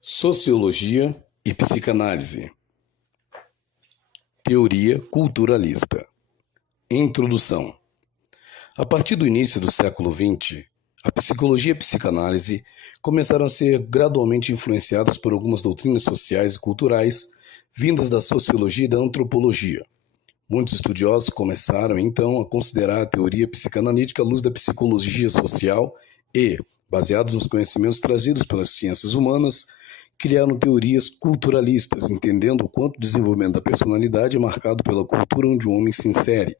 Sociologia e psicanálise. Teoria culturalista. Introdução. A partir do início do século XX, a psicologia e a psicanálise começaram a ser gradualmente influenciadas por algumas doutrinas sociais e culturais vindas da sociologia e da antropologia. Muitos estudiosos começaram, então, a considerar a teoria psicanalítica à luz da psicologia social e, baseados nos conhecimentos trazidos pelas ciências humanas, criaram teorias culturalistas, entendendo o quanto o desenvolvimento da personalidade é marcado pela cultura onde o homem se insere.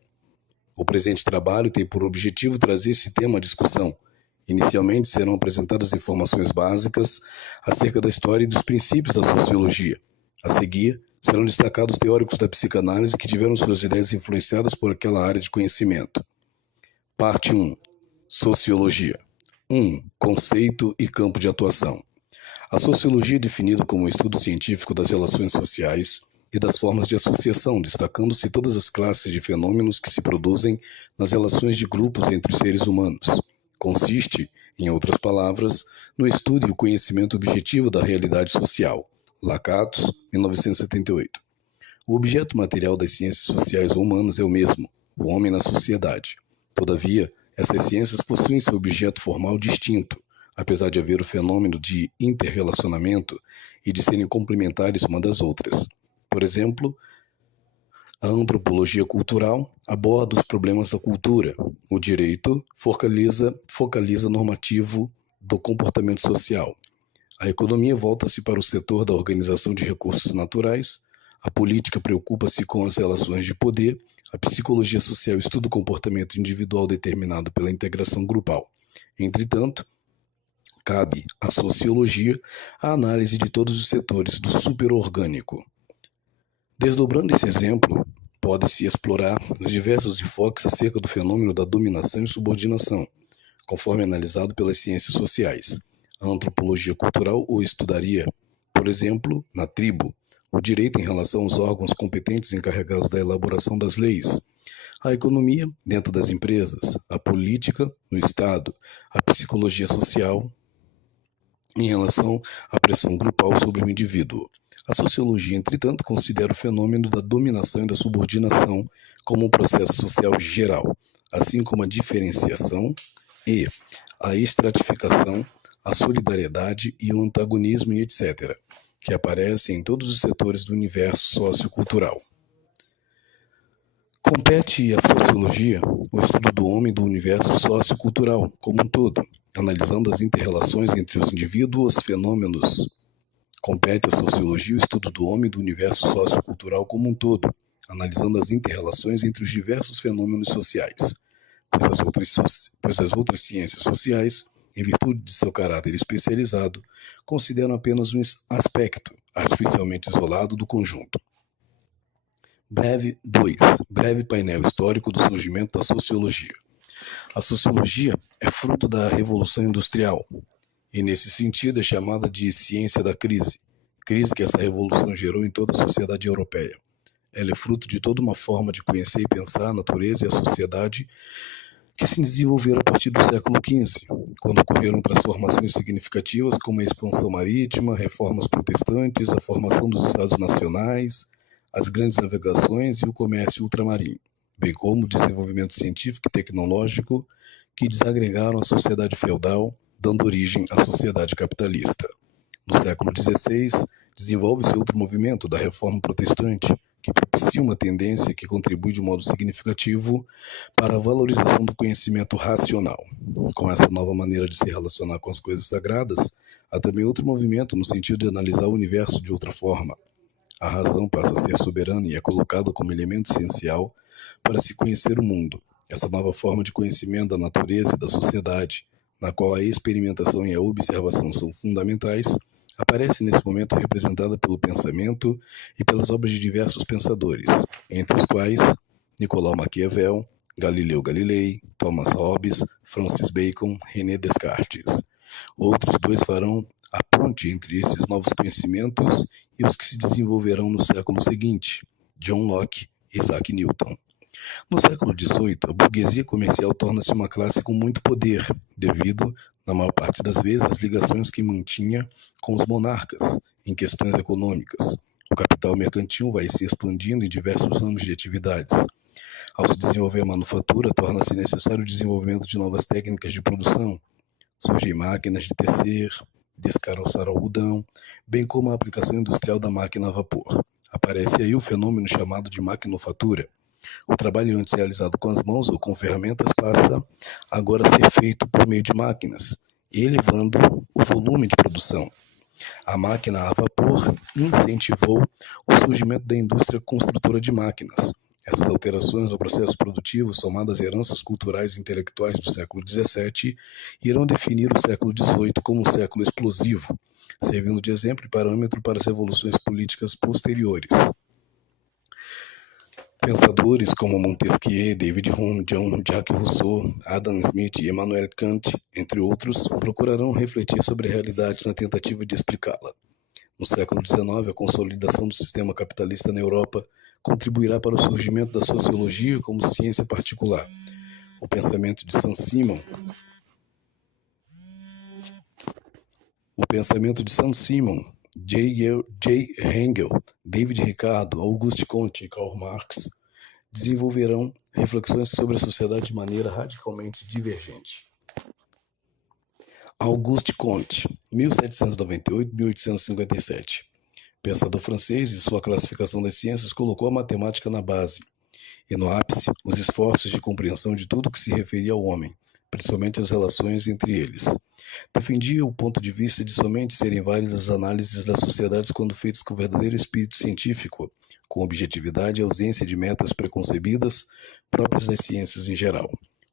O presente trabalho tem por objetivo trazer esse tema à discussão. Inicialmente serão apresentadas informações básicas acerca da história e dos princípios da sociologia. A seguir, serão destacados teóricos da psicanálise que tiveram suas ideias influenciadas por aquela área de conhecimento. Parte 1. Sociologia. 1. Conceito e campo de atuação. A sociologia é definida como um estudo científico das relações sociais e das formas de associação, destacando-se todas as classes de fenômenos que se produzem nas relações de grupos entre os seres humanos. Consiste, em outras palavras, no estudo e o conhecimento objetivo da realidade social. Lakatos, 1978. O objeto material das ciências sociais ou humanas é o mesmo, o homem na sociedade. Todavia, essas ciências possuem seu objeto formal distinto, apesar de haver o fenômeno de interrelacionamento e de serem complementares uma das outras. Por exemplo, a antropologia cultural aborda os problemas da cultura. O direito focaliza normativo do comportamento social. A economia volta-se para o setor da organização de recursos naturais, a política preocupa-se com as relações de poder, a psicologia social estuda o comportamento individual determinado pela integração grupal. Entretanto, cabe à sociologia a análise de todos os setores do superorgânico. Desdobrando esse exemplo, pode-se explorar os diversos enfoques acerca do fenômeno da dominação e subordinação, conforme analisado pelas ciências sociais. A antropologia cultural o estudaria, por exemplo, na tribo, o direito em relação aos órgãos competentes encarregados da elaboração das leis, a economia dentro das empresas, a política no Estado, a psicologia social em relação à pressão grupal sobre o indivíduo. A sociologia, entretanto, considera o fenômeno da dominação e da subordinação como um processo social geral, assim como a diferenciação e a estratificação, a solidariedade e o antagonismo e etc., que aparecem em todos os setores do universo sociocultural. Compete à sociologia o estudo do homem e do universo sociocultural como um todo, analisando as interrelações entre os indivíduos e fenômenos. Compete à sociologia o estudo do homem e do universo sociocultural como um todo, analisando as interrelações entre os diversos fenômenos sociais, pois as outras ciências sociais, em virtude de seu caráter especializado, consideram apenas um aspecto artificialmente isolado do conjunto. Breve painel histórico do surgimento da sociologia. A sociologia é fruto da Revolução Industrial e, nesse sentido, é chamada de ciência da crise que essa revolução gerou em toda a sociedade europeia. Ela é fruto de toda uma forma de conhecer e pensar a natureza e a sociedade que se desenvolveram a partir do século XV, quando ocorreram transformações significativas como a expansão marítima, reformas protestantes, a formação dos estados nacionais, as grandes navegações e o comércio ultramarino, bem como o desenvolvimento científico e tecnológico que desagregaram a sociedade feudal, dando origem à sociedade capitalista. No século XVI, desenvolve-se outro movimento da reforma protestante, que propicia uma tendência que contribui de modo significativo para a valorização do conhecimento racional. Com essa nova maneira de se relacionar com as coisas sagradas, há também outro movimento no sentido de analisar o universo de outra forma. A razão passa a ser soberana e é colocada como elemento essencial para se conhecer o mundo. Essa nova forma de conhecimento da natureza e da sociedade, na qual a experimentação e a observação são fundamentais, aparece nesse momento representada pelo pensamento e pelas obras de diversos pensadores, entre os quais Nicolau Maquiavel, Galileu Galilei, Thomas Hobbes, Francis Bacon, René Descartes. Outros dois farão a ponte entre esses novos conhecimentos e os que se desenvolverão no século seguinte, John Locke e Isaac Newton. No século XVIII, a burguesia comercial torna-se uma classe com muito poder, devido, na maior parte das vezes, as ligações que mantinha com os monarcas em questões econômicas. O capital mercantil vai se expandindo em diversos ramos de atividades. Ao se desenvolver a manufatura, torna-se necessário o desenvolvimento de novas técnicas de produção. Surgem máquinas de tecer, descaroçar algodão, bem como a aplicação industrial da máquina a vapor. Aparece aí o fenômeno chamado de maquinofatura. O trabalho antes realizado com as mãos ou com ferramentas passa agora a ser feito por meio de máquinas, elevando o volume de produção. A máquina a vapor incentivou o surgimento da indústria construtora de máquinas. Essas alterações no processo produtivo, somadas a heranças culturais e intelectuais do século XVII, irão definir o século XVIII como um século explosivo, servindo de exemplo e parâmetro para as revoluções políticas posteriores. Pensadores como Montesquieu, David Hume, Jean-Jacques Rousseau, Adam Smith e Emmanuel Kant, entre outros, procurarão refletir sobre a realidade na tentativa de explicá-la. No século XIX, a consolidação do sistema capitalista na Europa contribuirá para o surgimento da sociologia como ciência particular. O pensamento de Saint-Simon, J. Engel, David Ricardo, Auguste Comte e Karl Marx desenvolverão reflexões sobre a sociedade de maneira radicalmente divergente. Auguste Comte, 1798-1857. Pensador francês, e sua classificação das ciências colocou a matemática na base e no ápice os esforços de compreensão de tudo que se referia ao homem, principalmente as relações entre eles. Defendia o ponto de vista de somente serem válidas as análises das sociedades quando feitas com verdadeiro espírito científico, com objetividade e ausência de metas preconcebidas próprias das ciências em geral.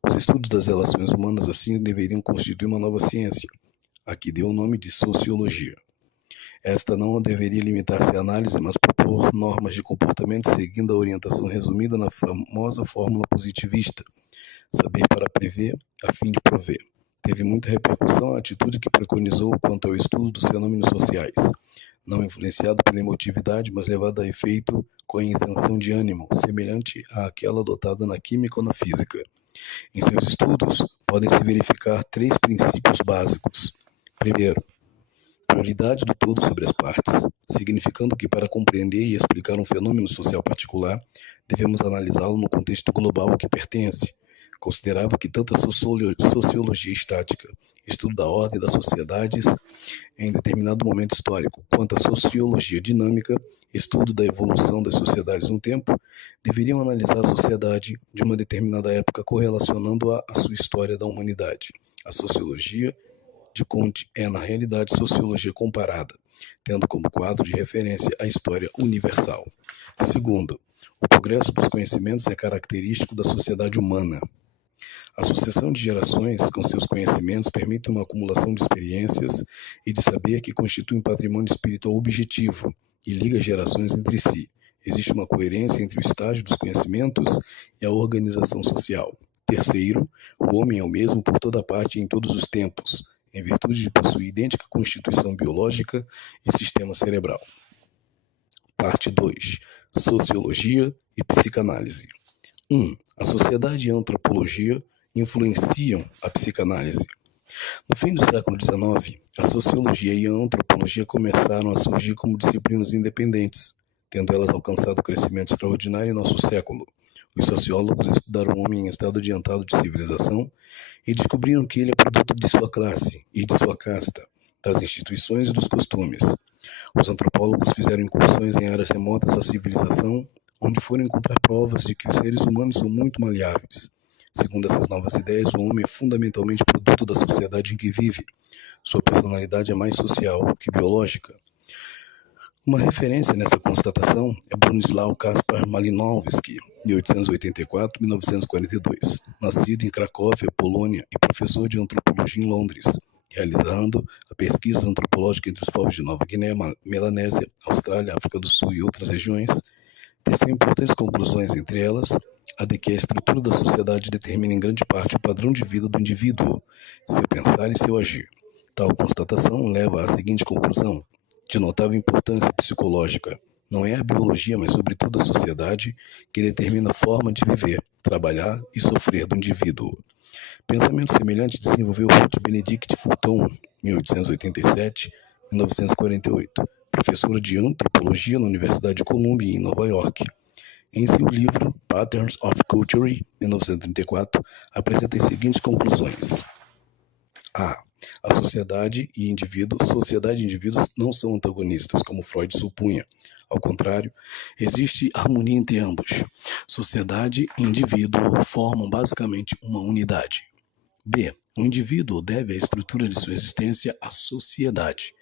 Os estudos das relações humanas assim deveriam constituir uma nova ciência, a que deu o nome de sociologia. Esta não deveria limitar-se à análise, mas propor normas de comportamento seguindo a orientação resumida na famosa fórmula positivista: saber para prever, a fim de prover. Teve muita repercussão a atitude que preconizou quanto ao estudo dos fenômenos sociais, não influenciado pela emotividade, mas levado a efeito com a isenção de ânimo, semelhante àquela adotada na química ou na física. Em seus estudos, podem-se verificar 3 princípios básicos. Primeiro, prioridade do todo sobre as partes, significando que para compreender e explicar um fenômeno social particular, devemos analisá-lo no contexto global a que pertence. Considerava que tanto a sociologia estática, estudo da ordem das sociedades em determinado momento histórico, quanto a sociologia dinâmica, estudo da evolução das sociedades no tempo, deveriam analisar a sociedade de uma determinada época correlacionando-a à sua história da humanidade. A sociologia de Comte é, na realidade, sociologia comparada, tendo como quadro de referência a história universal. Segundo, o progresso dos conhecimentos é característico da sociedade humana. A sucessão de gerações com seus conhecimentos permite uma acumulação de experiências e de saber que constitui um patrimônio espiritual objetivo e liga gerações entre si. Existe uma coerência entre o estágio dos conhecimentos e a organização social. Terceiro, o homem é o mesmo por toda parte e em todos os tempos, em virtude de possuir idêntica constituição biológica e sistema cerebral. Parte 2. Sociologia e psicanálise. 1. A sociedade e a antropologia influenciam a psicanálise. No fim do século XIX, a sociologia e a antropologia começaram a surgir como disciplinas independentes, tendo elas alcançado crescimento extraordinário em nosso século. Os sociólogos estudaram o homem em estado adiantado de civilização e descobriram que ele é produto de sua classe e de sua casta, das instituições e dos costumes. Os antropólogos fizeram incursões em áreas remotas da civilização, onde foram encontrar provas de que os seres humanos são muito maleáveis. Segundo essas novas ideias, o homem é fundamentalmente produto da sociedade em que vive. Sua personalidade é mais social que biológica. Uma referência nessa constatação é Bronisław Kaspar Malinowski, 1884-1942, nascido em Cracóvia, Polônia, e professor de antropologia em Londres, realizando a pesquisa antropológica entre os povos de Nova Guiné, Melanésia, Austrália, África do Sul e outras regiões. Teceu importantes conclusões, entre elas a de que a estrutura da sociedade determina em grande parte o padrão de vida do indivíduo, seu pensar e seu agir. Tal constatação leva à seguinte conclusão: de notável importância psicológica. Não é a biologia, mas sobretudo a sociedade, que determina a forma de viver, trabalhar e sofrer do indivíduo. Pensamento semelhante desenvolveu Ruth Benedict Fulton, 1887-1948, professora de antropologia na Universidade de Columbia, em Nova York. Em seu livro Patterns of Culture, 1934, apresenta as seguintes conclusões. A sociedade e indivíduos não são antagonistas, como Freud supunha. Ao contrário, existe harmonia entre ambos. Sociedade e indivíduo formam basicamente uma unidade. B. O indivíduo deve a estrutura de sua existência à sociedade.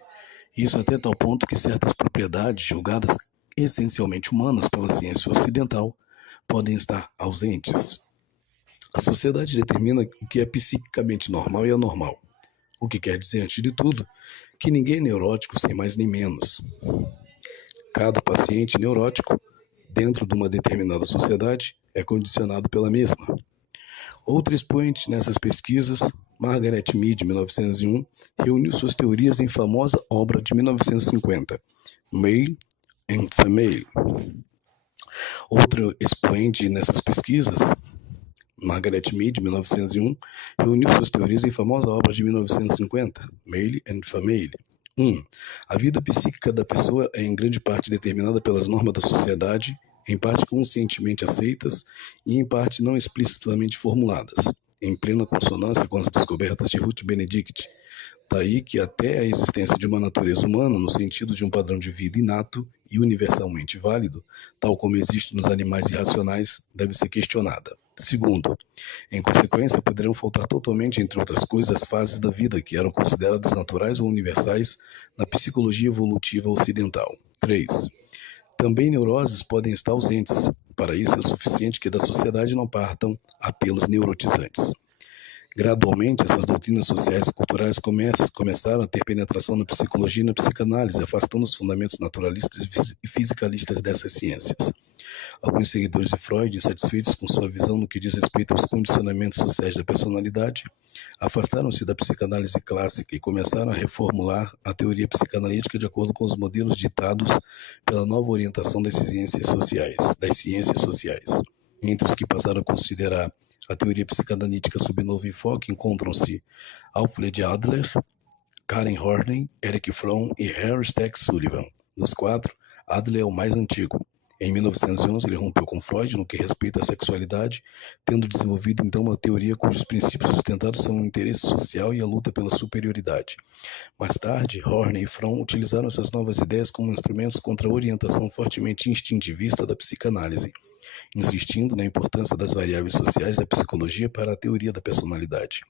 Isso até tal ponto que certas propriedades julgadas essencialmente humanas pela ciência ocidental podem estar ausentes. A sociedade determina o que é psiquicamente normal e anormal. O que quer dizer, antes de tudo, que ninguém é neurótico sem mais nem menos. Cada paciente neurótico, dentro de uma determinada sociedade, é condicionado pela mesma. Outro expoente nessas pesquisas, Margaret Mead, 1901, reuniu suas teorias em famosa obra de 1950, Male and Female. Outro expoente nessas pesquisas, Margaret Mead, 1901, reuniu suas teorias em famosa obra de 1950, Male and Female. 1. A vida psíquica da pessoa é em grande parte determinada pelas normas da sociedade, em parte conscientemente aceitas e em parte não explicitamente formuladas, em plena consonância com as descobertas de Ruth Benedict. Daí que até a existência de uma natureza humana, no sentido de um padrão de vida inato e universalmente válido, tal como existe nos animais irracionais, deve ser questionada. Segundo, em consequência, poderão faltar totalmente, entre outras coisas, as fases da vida que eram consideradas naturais ou universais na psicologia evolutiva ocidental. 3. Também neuroses podem estar ausentes. Para isso é suficiente que da sociedade não partam apelos neurotizantes. Gradualmente, essas doutrinas sociais e culturais começaram a ter penetração na psicologia e na psicanálise, afastando os fundamentos naturalistas e fisicalistas dessas ciências. Alguns seguidores de Freud, insatisfeitos com sua visão no que diz respeito aos condicionamentos sociais da personalidade, afastaram-se da psicanálise clássica e começaram a reformular a teoria psicanalítica de acordo com os modelos ditados pela nova orientação das ciências sociais. Entre os que passaram a considerar a teoria psicanalítica sob novo enfoque encontram-se Alfred Adler, Karen Horney, Erich Fromm e Harry Stack Sullivan. Dos quatro, Adler é o mais antigo. Em 1911, ele rompeu com Freud no que respeita à sexualidade, tendo desenvolvido então uma teoria cujos princípios sustentados são o interesse social e a luta pela superioridade. Mais tarde, Horney e Fromm utilizaram essas novas ideias como instrumentos contra a orientação fortemente instintivista da psicanálise, insistindo na importância das variáveis sociais da psicologia para a teoria da personalidade.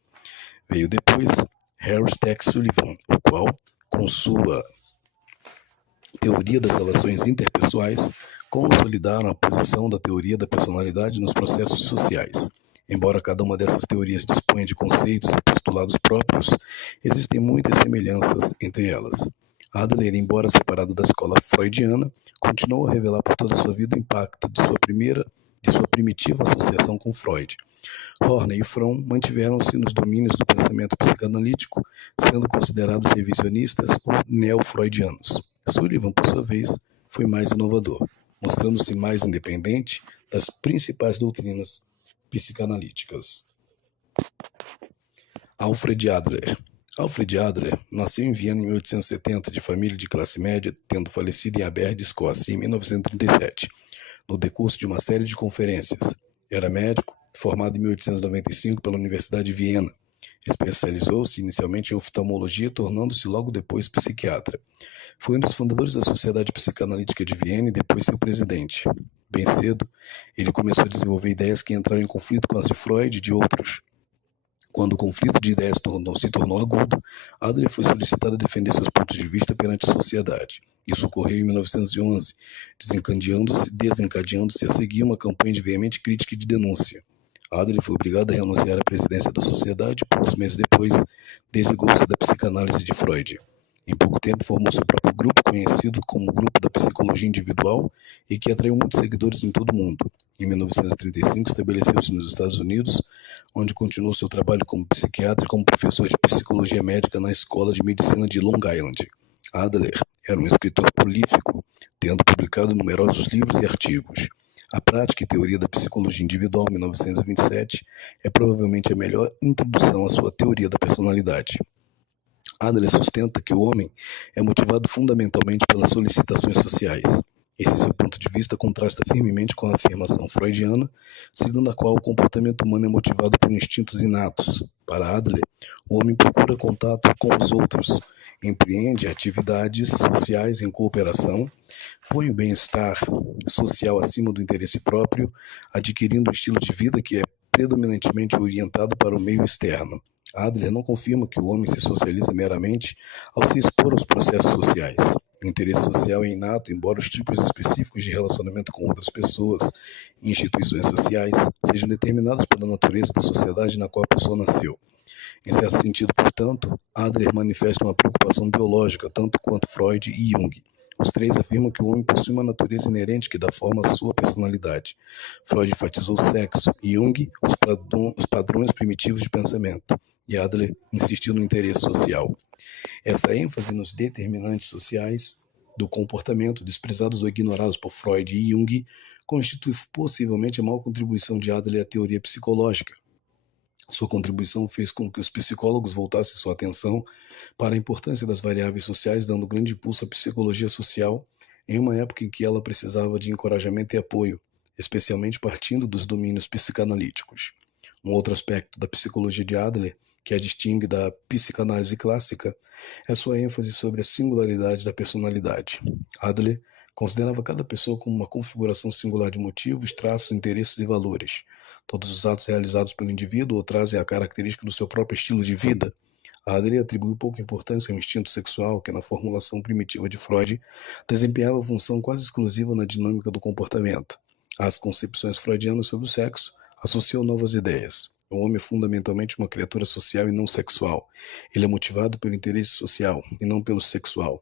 Veio depois Harry Stack Sullivan, o qual, com sua teoria das relações interpessoais, consolidaram a posição da teoria da personalidade nos processos sociais. Embora cada uma dessas teorias disponha de conceitos e postulados próprios, existem muitas semelhanças entre elas. Adler, embora separado da escola freudiana, continuou a revelar por toda a sua vida o impacto de sua primitiva associação com Freud. Horney e Fromm mantiveram-se nos domínios do pensamento psicanalítico, sendo considerados revisionistas ou neo-freudianos. Sullivan, por sua vez, foi mais inovador, mostrando-se mais independente das principais doutrinas psicanalíticas. Alfred Adler. Alfred Adler nasceu em Viena em 1870, de família de classe média, tendo falecido em Aberdeen, Escócia, em 1937, no decurso de uma série de conferências. Era médico, formado em 1895 pela Universidade de Viena. Especializou-se inicialmente em oftalmologia, tornando-se logo depois psiquiatra. Foi um dos fundadores da Sociedade Psicanalítica de Viena e depois seu presidente. Bem cedo, ele começou a desenvolver ideias que entraram em conflito com as de Freud e de outros. Quando o conflito de ideias se tornou agudo, Adler foi solicitado a defender seus pontos de vista perante a sociedade. Isso ocorreu em 1911, desencadeando-se a seguir uma campanha de veemente crítica e de denúncia. Adler foi obrigado a renunciar à presidência da sociedade e, poucos meses depois, desligou-se da psicanálise de Freud. Em pouco tempo, formou seu próprio grupo, conhecido como Grupo da Psicologia Individual, e que atraiu muitos seguidores em todo o mundo. Em 1935, estabeleceu-se nos Estados Unidos, onde continuou seu trabalho como psiquiatra e como professor de psicologia médica na Escola de Medicina de Long Island. Adler era um escritor prolífico, tendo publicado numerosos livros e artigos. A prática e teoria da psicologia individual, 1927, é provavelmente a melhor introdução à sua teoria da personalidade. Adler sustenta que o homem é motivado fundamentalmente pelas solicitações sociais. Esse seu ponto de vista contrasta firmemente com a afirmação freudiana, segundo a qual o comportamento humano é motivado por instintos inatos. Para Adler, o homem procura contato com os outros, empreende atividades sociais em cooperação, põe o bem-estar social acima do interesse próprio, adquirindo um estilo de vida que é predominantemente orientado para o meio externo. Adler não confirma que o homem se socializa meramente ao se expor aos processos sociais. O interesse social é inato, embora os tipos específicos de relacionamento com outras pessoas e instituições sociais sejam determinados pela natureza da sociedade na qual a pessoa nasceu. Em certo sentido, portanto, Adler manifesta uma preocupação biológica, tanto quanto Freud e Jung. Os três afirmam que o homem possui uma natureza inerente que dá forma à sua personalidade. Freud enfatizou o sexo e Jung os padrões primitivos de pensamento. E Adler insistiu no interesse social. Essa ênfase nos determinantes sociais do comportamento, desprezados ou ignorados por Freud e Jung, constitui possivelmente a maior contribuição de Adler à teoria psicológica. Sua contribuição fez com que os psicólogos voltassem sua atenção para a importância das variáveis sociais, dando grande impulso à psicologia social em uma época em que ela precisava de encorajamento e apoio, especialmente partindo dos domínios psicanalíticos. Um outro aspecto da psicologia de Adler, que a distingue da psicanálise clássica, é sua ênfase sobre a singularidade da personalidade. Adler considerava cada pessoa como uma configuração singular de motivos, traços, interesses e valores. Todos os atos realizados pelo indivíduo trazem a característica do seu próprio estilo de vida. Adler atribuiu pouca importância ao instinto sexual, que na formulação primitiva de Freud desempenhava função quase exclusiva na dinâmica do comportamento. As concepções freudianas sobre o sexo associam novas ideias. O homem é fundamentalmente uma criatura social e não sexual. Ele é motivado pelo interesse social e não pelo sexual.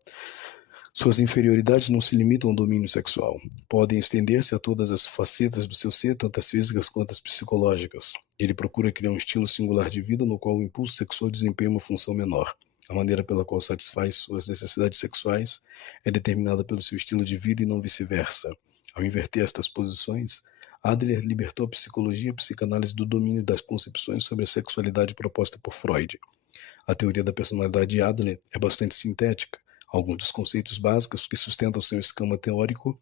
Suas inferioridades não se limitam ao domínio sexual. Podem estender-se a todas as facetas do seu ser, tanto as físicas quanto as psicológicas. Ele procura criar um estilo singular de vida no qual o impulso sexual desempenha uma função menor. A maneira pela qual satisfaz suas necessidades sexuais é determinada pelo seu estilo de vida e não vice-versa. Ao inverter estas posições, Adler libertou a psicologia e a psicanálise do domínio das concepções sobre a sexualidade proposta por Freud. A teoria da personalidade de Adler é bastante sintética. Alguns dos conceitos básicos que sustentam seu esquema teórico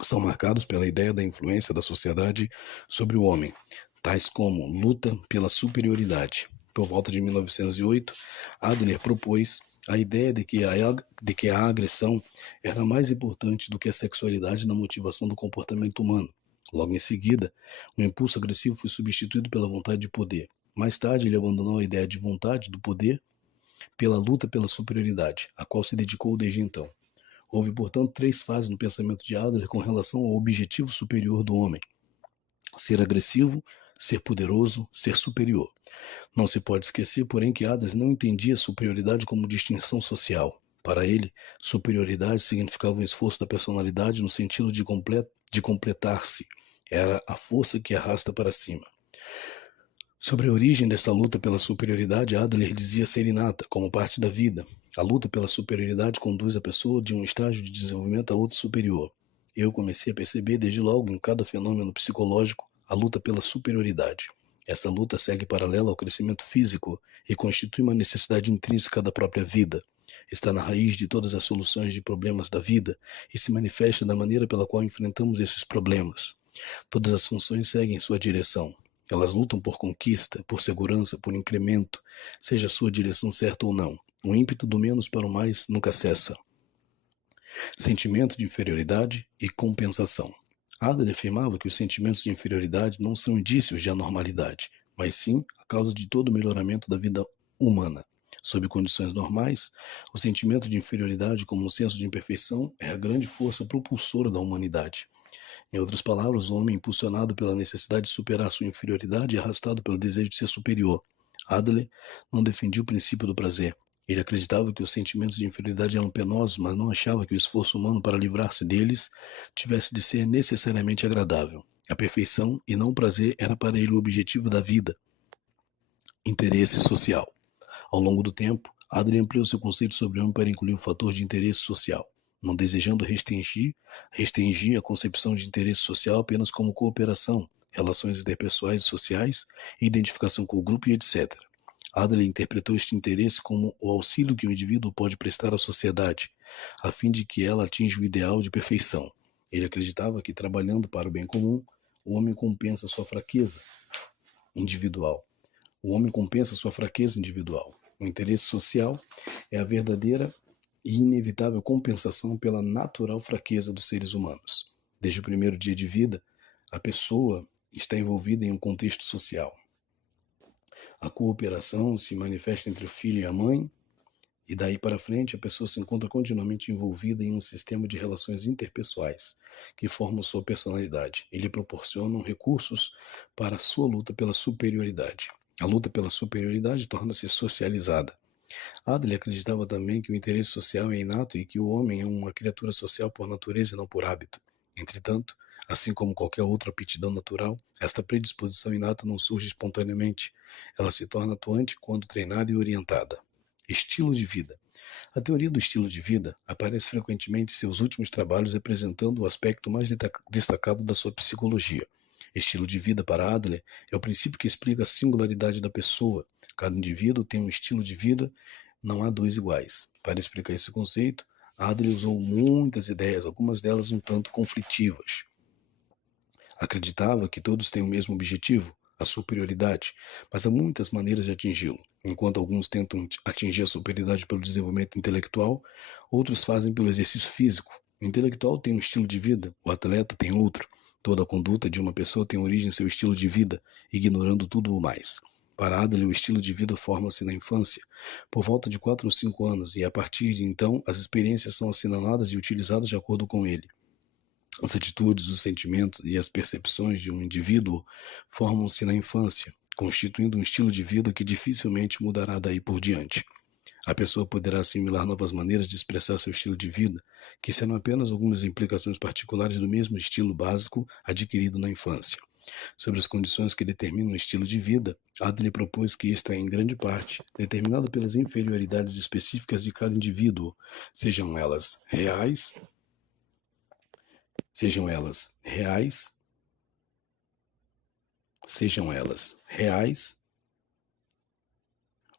são marcados pela ideia da influência da sociedade sobre o homem, tais como luta pela superioridade. Por volta de 1908, Adler propôs a ideia de que a agressão era mais importante do que a sexualidade na motivação do comportamento humano. Logo em seguida, o impulso agressivo foi substituído pela vontade de poder. Mais tarde, ele abandonou a ideia de vontade do poder pela luta pela superioridade, a qual se dedicou desde então. Houve, portanto, três fases no pensamento de Adler com relação ao objetivo superior do homem: ser agressivo, ser poderoso, ser superior. Não se pode esquecer, porém, que Adler não entendia superioridade como distinção social. Para ele, superioridade significava um esforço da personalidade no sentido de completar-se. Era a força que arrasta para cima. Sobre a origem desta luta pela superioridade, Adler dizia ser inata, como parte da vida. A luta pela superioridade conduz a pessoa de um estágio de desenvolvimento a outro superior. Eu comecei a perceber desde logo em cada fenômeno psicológico a luta pela superioridade. Esta luta segue paralela ao crescimento físico e constitui uma necessidade intrínseca da própria vida. Está na raiz de todas as soluções de problemas da vida e se manifesta da maneira pela qual enfrentamos esses problemas. Todas as funções seguem sua direção. Elas lutam por conquista, por segurança, por incremento, seja a sua direção certa ou não. O ímpeto do menos para o mais nunca cessa. Sentimento de inferioridade e compensação. Adler afirmava que os sentimentos de inferioridade não são indícios de anormalidade, mas sim a causa de todo o melhoramento da vida humana. Sob condições normais, o sentimento de inferioridade, como um senso de imperfeição, é a grande força propulsora da humanidade. Em outras palavras, o homem, impulsionado pela necessidade de superar sua inferioridade, é arrastado pelo desejo de ser superior. Adler não defendia o princípio do prazer. Ele acreditava que os sentimentos de inferioridade eram penosos, mas não achava que o esforço humano para livrar-se deles tivesse de ser necessariamente agradável. A perfeição e não o prazer era para ele o objetivo da vida. Interesse social. Ao longo do tempo, Adler ampliou seu conceito sobre o homem para incluir um fator de interesse social. não desejando restringir a concepção de interesse social apenas como cooperação, relações interpessoais e sociais, identificação com o grupo e etc. Adler interpretou este interesse como o auxílio que o indivíduo pode prestar à sociedade, a fim de que ela atinja o ideal de perfeição. Ele acreditava que, trabalhando para o bem comum, o homem compensa sua fraqueza individual. O interesse social é a verdadeira e inevitável compensação pela natural fraqueza dos seres humanos. Desde o primeiro dia de vida, a pessoa está envolvida em um contexto social. A cooperação se manifesta entre o filho e a mãe, e daí para frente a pessoa se encontra continuamente envolvida em um sistema de relações interpessoais que formam sua personalidade e lhe proporcionam recursos para a sua luta pela superioridade. A luta pela superioridade torna-se socializada. Adler acreditava também que o interesse social é inato e que o homem é uma criatura social por natureza e não por hábito. Entretanto, assim como qualquer outra aptidão natural, esta predisposição inata não surge espontaneamente. Ela se torna atuante quando treinada e orientada. Estilo de vida. A teoria do estilo de vida aparece frequentemente em seus últimos trabalhos representando o aspecto mais destacado da sua psicologia. Estilo de vida para Adler é o princípio que explica a singularidade da pessoa. Cada indivíduo tem um estilo de vida, não há dois iguais. Para explicar esse conceito, Adler usou muitas ideias, algumas delas um tanto conflitivas. Acreditava que todos têm o mesmo objetivo, a superioridade, mas há muitas maneiras de atingi-lo. Enquanto alguns tentam atingir a superioridade pelo desenvolvimento intelectual, outros fazem pelo exercício físico. O intelectual tem um estilo de vida, o atleta tem outro. Toda a conduta de uma pessoa tem origem em seu estilo de vida, ignorando tudo o mais. Para Adler, o estilo de vida forma-se na infância, por volta de 4 ou 5 anos, e a partir de então, as experiências são assinaladas e utilizadas de acordo com ele. As atitudes, os sentimentos e as percepções de um indivíduo formam-se na infância, constituindo um estilo de vida que dificilmente mudará daí por diante. A pessoa poderá assimilar novas maneiras de expressar seu estilo de vida, que serão apenas algumas implicações particulares do mesmo estilo básico adquirido na infância. Sobre as condições que determinam o estilo de vida, Adler propôs que isto é, em grande parte, determinado pelas inferioridades específicas de cada indivíduo, sejam elas reais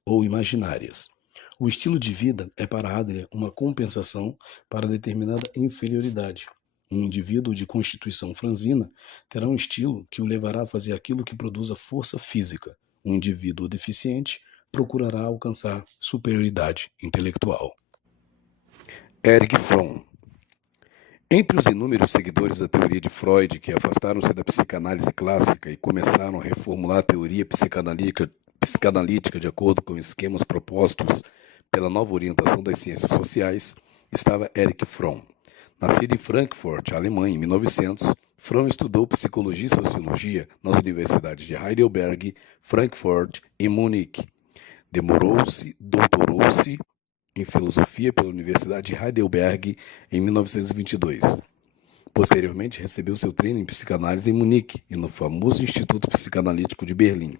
ou imaginárias. O estilo de vida é para Adler uma compensação para determinada inferioridade. Um indivíduo de constituição franzina terá um estilo que o levará a fazer aquilo que produza força física. Um indivíduo deficiente procurará alcançar superioridade intelectual. Erich Fromm. Entre os inúmeros seguidores da teoria de Freud que afastaram-se da psicanálise clássica e começaram a reformular a teoria psicanalítica de acordo com esquemas propostos pela nova orientação das ciências sociais, estava Erich Fromm. Nascido em Frankfurt, Alemanha, em 1900, Fromm estudou psicologia e sociologia nas universidades de Heidelberg, Frankfurt e Munique. Doutorou-se em filosofia pela Universidade de Heidelberg em 1922. Posteriormente, recebeu seu treino em psicanálise em Munique e no famoso Instituto Psicanalítico de Berlim.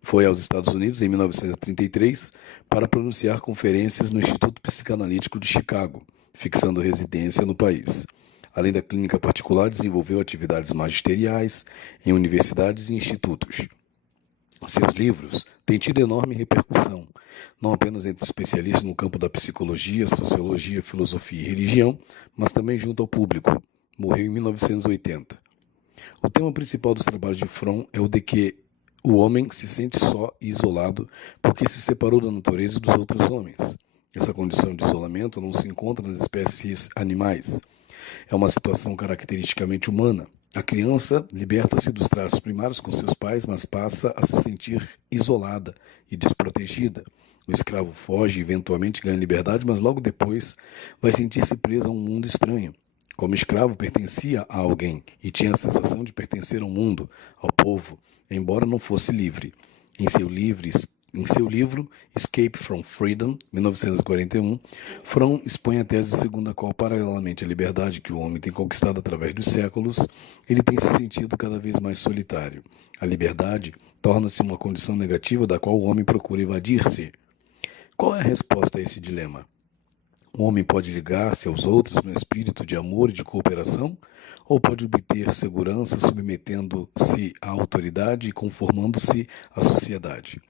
Foi aos Estados Unidos em 1933 para pronunciar conferências no Instituto Psicanalítico de Chicago, fixando residência no país. Além da clínica particular, desenvolveu atividades magisteriais em universidades e institutos. Seus livros têm tido enorme repercussão, não apenas entre especialistas no campo da psicologia, sociologia, filosofia e religião, mas também junto ao público. Morreu em 1980. O tema principal dos trabalhos de Fromm é o de que o homem se sente só e isolado porque se separou da natureza e dos outros homens. Essa condição de isolamento não se encontra nas espécies animais. É uma situação caracteristicamente humana. A criança liberta-se dos traços primários com seus pais, mas passa a se sentir isolada e desprotegida. O escravo foge e eventualmente ganha liberdade, mas logo depois vai sentir-se preso a um mundo estranho. Como escravo, pertencia a alguém e tinha a sensação de pertencer ao mundo, ao povo, embora não fosse livre. Em seu livro Escape from Freedom, 1941, Fromm expõe a tese segundo a qual, paralelamente à liberdade que o homem tem conquistado através dos séculos, ele tem se sentido cada vez mais solitário. A liberdade torna-se uma condição negativa da qual o homem procura evadir-se. Qual é a resposta a esse dilema? O homem pode ligar-se aos outros no espírito de amor e de cooperação, ou pode obter segurança submetendo-se à autoridade e conformando-se à sociedade.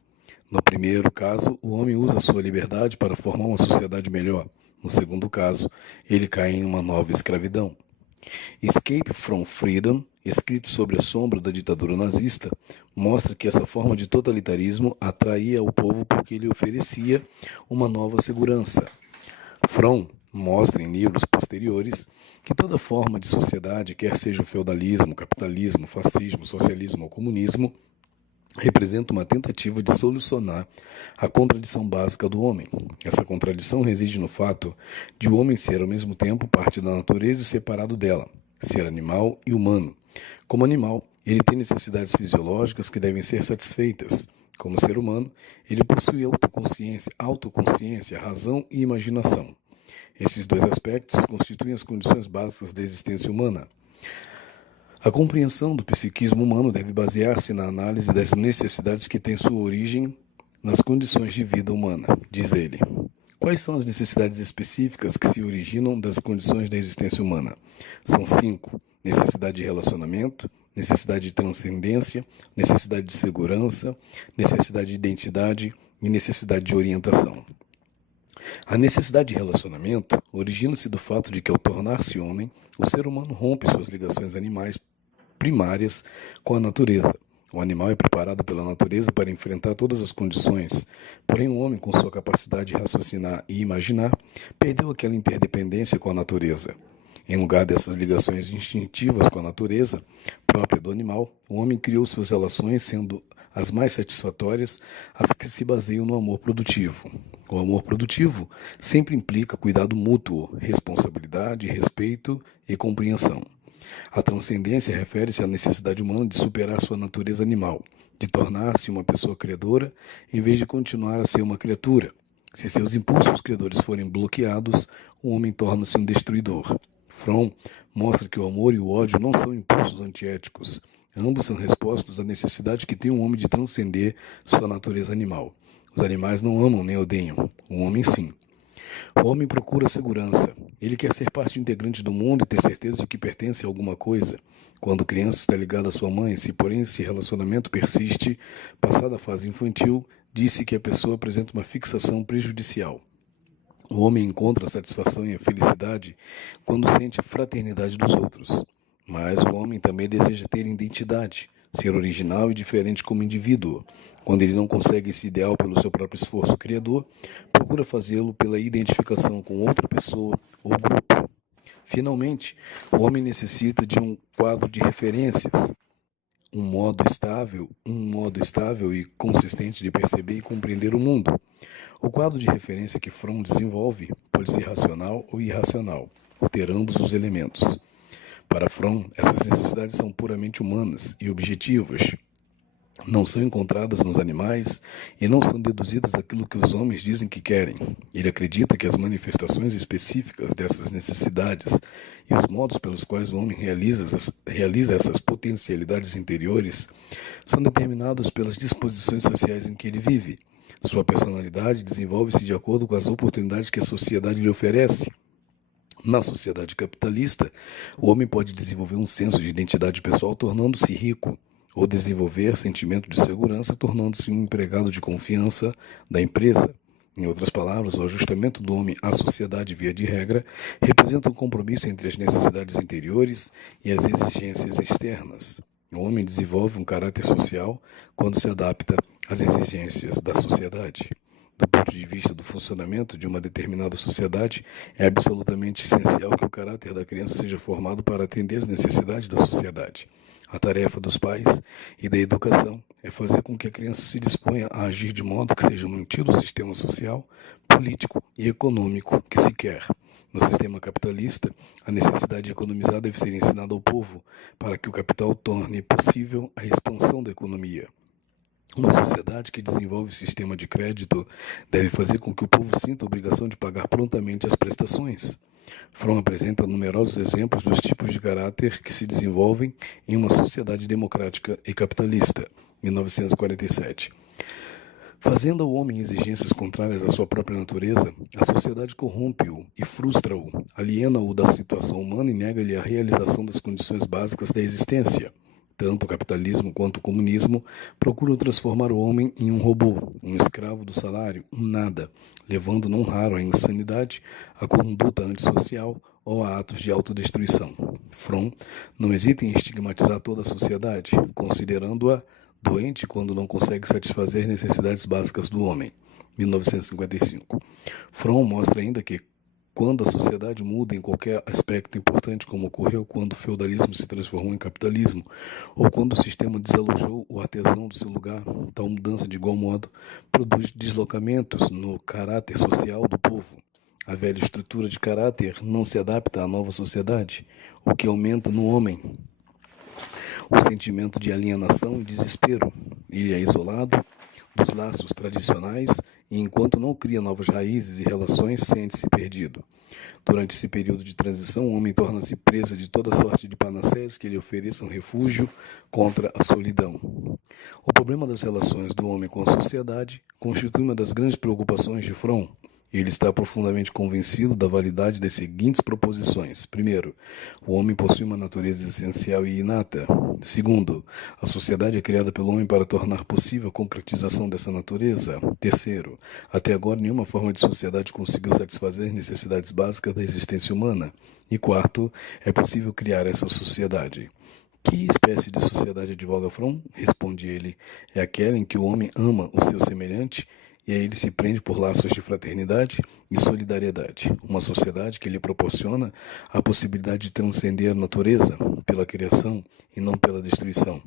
No primeiro caso, o homem usa sua liberdade para formar uma sociedade melhor. No segundo caso, ele cai em uma nova escravidão. Escape from Freedom, escrito sobre a sombra da ditadura nazista, mostra que essa forma de totalitarismo atraía o povo porque lhe oferecia uma nova segurança. Fromm mostra em livros posteriores que toda forma de sociedade, quer seja o feudalismo, capitalismo, fascismo, socialismo ou comunismo, representa uma tentativa de solucionar a contradição básica do homem. Essa contradição reside no fato de o homem ser ao mesmo tempo parte da natureza e separado dela, ser animal e humano. Como animal, ele tem necessidades fisiológicas que devem ser satisfeitas. Como ser humano, ele possui autoconsciência, razão e imaginação. Esses dois aspectos constituem as condições básicas da existência humana. A compreensão do psiquismo humano deve basear-se na análise das necessidades que têm sua origem nas condições de vida humana, diz ele. Quais são as necessidades específicas que se originam das condições da existência humana? São 5: necessidade de relacionamento, necessidade de transcendência, necessidade de segurança, necessidade de identidade e necessidade de orientação. A necessidade de relacionamento origina-se do fato de que, ao tornar-se homem, o ser humano rompe suas ligações animais primárias com a natureza. O animal é preparado pela natureza para enfrentar todas as condições, porém o homem, com sua capacidade de raciocinar e imaginar, perdeu aquela interdependência com a natureza. Em lugar dessas ligações instintivas com a natureza, própria do animal, o homem criou suas relações, sendo as mais satisfatórias as que se baseiam no amor produtivo. O amor produtivo sempre implica cuidado mútuo, responsabilidade, respeito e compreensão. A transcendência refere-se à necessidade humana de superar sua natureza animal, de tornar-se uma pessoa criadora em vez de continuar a ser uma criatura. Se seus impulsos criadores forem bloqueados, o homem torna-se um destruidor. Fromm mostra que o amor e o ódio não são impulsos antiéticos. Ambos são respostas à necessidade que tem o homem de transcender sua natureza animal. Os animais não amam nem odeiam, o homem sim. O homem procura segurança. Ele quer ser parte integrante do mundo e ter certeza de que pertence a alguma coisa. Quando criança está ligada à sua mãe, se porém esse relacionamento persiste, passada a fase infantil, disse que a pessoa apresenta uma fixação prejudicial. O homem encontra a satisfação e a felicidade quando sente a fraternidade dos outros. Mas o homem também deseja ter identidade, ser original e diferente como indivíduo. Quando ele não consegue esse ideal pelo seu próprio esforço criador, procura fazê-lo pela identificação com outra pessoa ou grupo. Finalmente, o homem necessita de um quadro de referências, um modo estável e consistente de perceber e compreender o mundo. O quadro de referência que Fromm desenvolve pode ser racional ou irracional, ou ter ambos os elementos. Para Fromm, essas necessidades são puramente humanas e objetivas. Não são encontradas nos animais e não são deduzidas daquilo que os homens dizem que querem. Ele acredita que as manifestações específicas dessas necessidades e os modos pelos quais o homem realiza essas potencialidades interiores são determinados pelas disposições sociais em que ele vive. Sua personalidade desenvolve-se de acordo com as oportunidades que a sociedade lhe oferece. Na sociedade capitalista, o homem pode desenvolver um senso de identidade pessoal tornando-se rico, ou desenvolver sentimento de segurança tornando-se um empregado de confiança da empresa. Em outras palavras, o ajustamento do homem à sociedade, via de regra, representa um compromisso entre as necessidades interiores e as exigências externas. O homem desenvolve um caráter social quando se adapta às exigências da sociedade. Do ponto de vista do funcionamento de uma determinada sociedade, é absolutamente essencial que o caráter da criança seja formado para atender às necessidades da sociedade. A tarefa dos pais e da educação é fazer com que a criança se disponha a agir de modo que seja mantido o sistema social, político e econômico que se quer. No sistema capitalista, a necessidade de economizar deve ser ensinada ao povo para que o capital torne possível a expansão da economia. Uma sociedade que desenvolve o sistema de crédito deve fazer com que o povo sinta a obrigação de pagar prontamente as prestações. Fromm apresenta numerosos exemplos dos tipos de caráter que se desenvolvem em uma sociedade democrática e capitalista. 1947. Fazendo ao homem exigências contrárias à sua própria natureza, a sociedade corrompe-o e frustra-o, aliena-o da situação humana e nega-lhe a realização das condições básicas da existência. Tanto o capitalismo quanto o comunismo procuram transformar o homem em um robô, um escravo do salário, um nada, levando não raro à insanidade, à conduta antissocial ou a atos de autodestruição. Fromm não hesita em estigmatizar toda a sociedade, considerando-a doente quando não consegue satisfazer necessidades básicas do homem. 1955. Fromm mostra ainda que quando a sociedade muda em qualquer aspecto importante, como ocorreu quando o feudalismo se transformou em capitalismo, ou quando o sistema desalojou o artesão do seu lugar, tal mudança, de igual modo, produz deslocamentos no caráter social do povo. A velha estrutura de caráter não se adapta à nova sociedade, o que aumenta no homem o sentimento de alienação e desespero. Ele é isolado dos laços tradicionais e, enquanto não cria novas raízes e relações, sente-se perdido. Durante esse período de transição, o homem torna-se presa de toda sorte de panaceias que lhe ofereçam refúgio contra a solidão. O problema das relações do homem com a sociedade constitui uma das grandes preocupações de Fromm. Ele está profundamente convencido da validade das seguintes proposições. Primeiro, o homem possui uma natureza essencial e inata. Segundo, a sociedade é criada pelo homem para tornar possível a concretização dessa natureza. Terceiro, até agora nenhuma forma de sociedade conseguiu satisfazer necessidades básicas da existência humana. E quarto, é possível criar essa sociedade. Que espécie de sociedade advoga Fromm? Responde ele, é aquela em que o homem ama o seu semelhante e a ele se prende por laços de fraternidade e solidariedade. Uma sociedade que lhe proporciona a possibilidade de transcender a natureza pela criação e não pela destruição,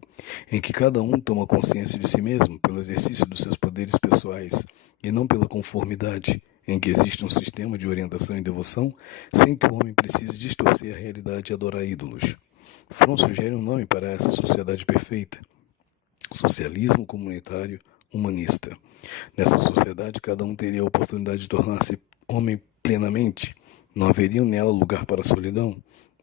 em que cada um toma consciência de si mesmo pelo exercício dos seus poderes pessoais e não pela conformidade, em que existe um sistema de orientação e devoção sem que o homem precise distorcer a realidade e adorar ídolos. Fromm sugere um nome para essa sociedade perfeita: socialismo comunitário humanista. Nessa sociedade, cada um teria a oportunidade de tornar-se homem plenamente. Não haveria nela lugar para a solidão,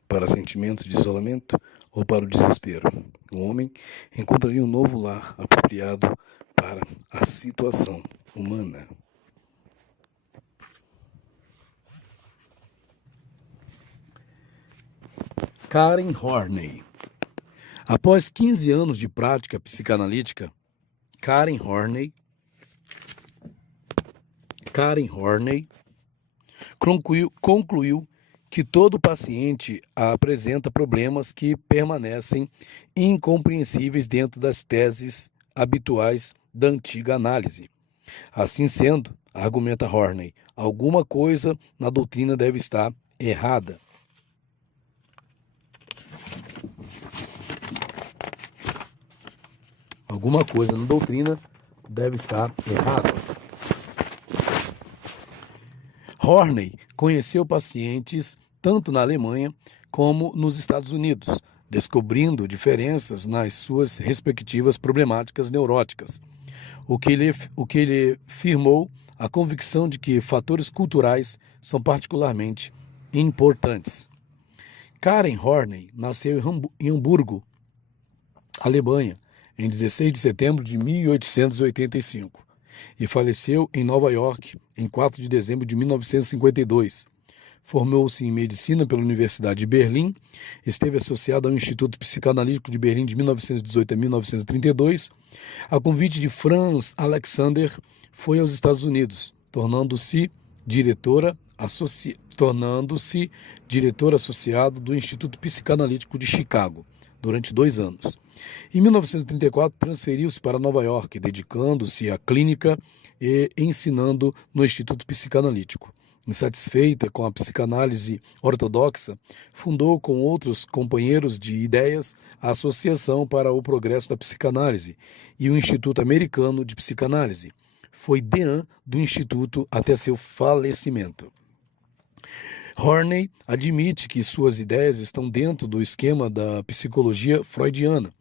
para sentimentos de isolamento ou para o desespero. O homem encontraria um novo lar apropriado para a situação humana. Karen Horney. Após 15 anos de prática psicanalítica, Karen Horney concluiu que todo paciente apresenta problemas que permanecem incompreensíveis dentro das teses habituais da antiga análise. Assim sendo, argumenta Horney, alguma coisa na doutrina deve estar errada. Alguma coisa na doutrina deve estar errada. Horney conheceu pacientes tanto na Alemanha como nos Estados Unidos, descobrindo diferenças nas suas respectivas problemáticas neuróticas, o que lhe firmou a convicção de que fatores culturais são particularmente importantes. Karen Horney nasceu em Hamburgo, Alemanha, em 16 de setembro de 1885. E faleceu em Nova York em 4 de dezembro de 1952. Formou-se em medicina pela Universidade de Berlim, esteve associado ao Instituto Psicanalítico de Berlim de 1918 a 1932. A convite de Franz Alexander, foi aos Estados Unidos, tornando-se diretor associado do Instituto Psicanalítico de Chicago durante 2 anos. Em 1934, transferiu-se para Nova York, dedicando-se à clínica e ensinando no Instituto Psicanalítico. Insatisfeita com a psicanálise ortodoxa, fundou com outros companheiros de ideias a Associação para o Progresso da Psicanálise e o Instituto Americano de Psicanálise. Foi dean do Instituto até seu falecimento. Horney admite que suas ideias estão dentro do esquema da psicologia freudiana,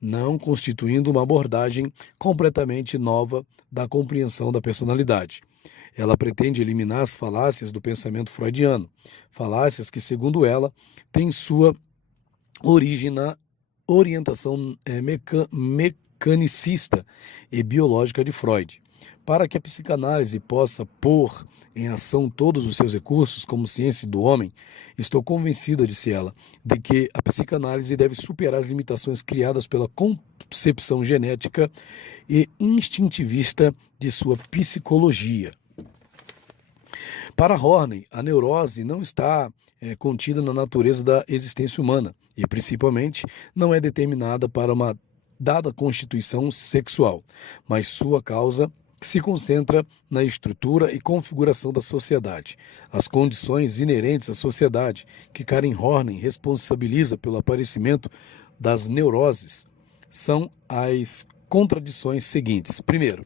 não constituindo uma abordagem completamente nova da compreensão da personalidade. Ela pretende eliminar as falácias do pensamento freudiano, falácias que, segundo ela, têm sua origem na orientação mecanicista e biológica de Freud. Para que a psicanálise possa pôr em ação todos os seus recursos como ciência do homem, estou convencida, disse ela, de que a psicanálise deve superar as limitações criadas pela concepção genética e instintivista de sua psicologia. Para Horney, a neurose não está contida na natureza da existência humana e, principalmente, não é determinada para uma dada constituição sexual, mas sua causa se concentra na estrutura e configuração da sociedade. As condições inerentes à sociedade que Karen Horney responsabiliza pelo aparecimento das neuroses são as contradições seguintes. Primeiro,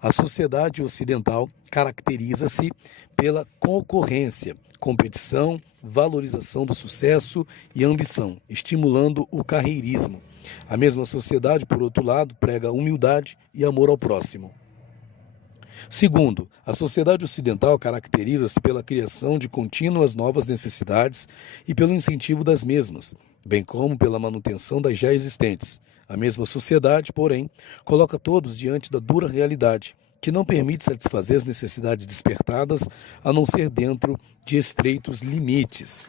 a sociedade ocidental caracteriza-se pela concorrência, competição, valorização do sucesso e ambição, estimulando o carreirismo. A mesma sociedade, por outro lado, prega humildade e amor ao próximo. Segundo, a sociedade ocidental caracteriza-se pela criação de contínuas novas necessidades e pelo incentivo das mesmas, bem como pela manutenção das já existentes. A mesma sociedade, porém, coloca todos diante da dura realidade, que não permite satisfazer as necessidades despertadas, a não ser dentro de estreitos limites.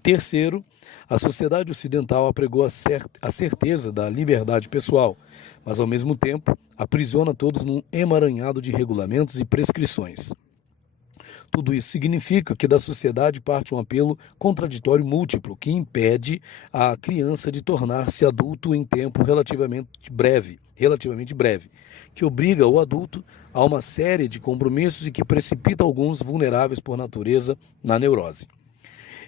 Terceiro, a sociedade ocidental apregou a certeza da liberdade pessoal, mas ao mesmo tempo aprisiona todos num emaranhado de regulamentos e prescrições. Tudo isso significa que da sociedade parte um apelo contraditório múltiplo que impede a criança de tornar-se adulto em tempo relativamente breve, que obriga o adulto a uma série de compromissos e que precipita alguns vulneráveis por natureza na neurose.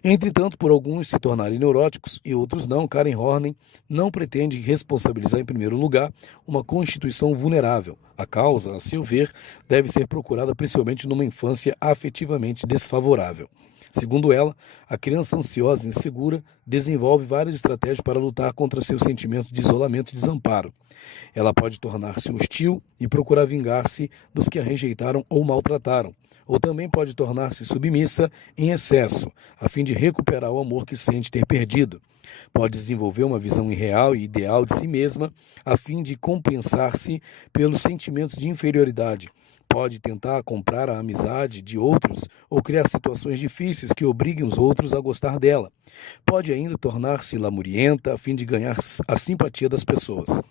Entretanto, por alguns se tornarem neuróticos e outros não, Karen Horney não pretende responsabilizar em primeiro lugar uma constituição vulnerável. A causa, a seu ver, deve ser procurada principalmente numa infância afetivamente desfavorável. Segundo ela, a criança ansiosa e insegura desenvolve várias estratégias para lutar contra seus sentimentos de isolamento e desamparo. Ela pode tornar-se hostil e procurar vingar-se dos que a rejeitaram ou maltrataram, ou também pode tornar-se submissa em excesso, a fim de recuperar o amor que sente ter perdido. Pode desenvolver uma visão irreal e ideal de si mesma, a fim de compensar-se pelos sentimentos de inferioridade. Pode tentar comprar a amizade de outros ou criar situações difíceis que obriguem os outros a gostar dela. Pode ainda tornar-se lamurienta, a fim de ganhar a simpatia das pessoas.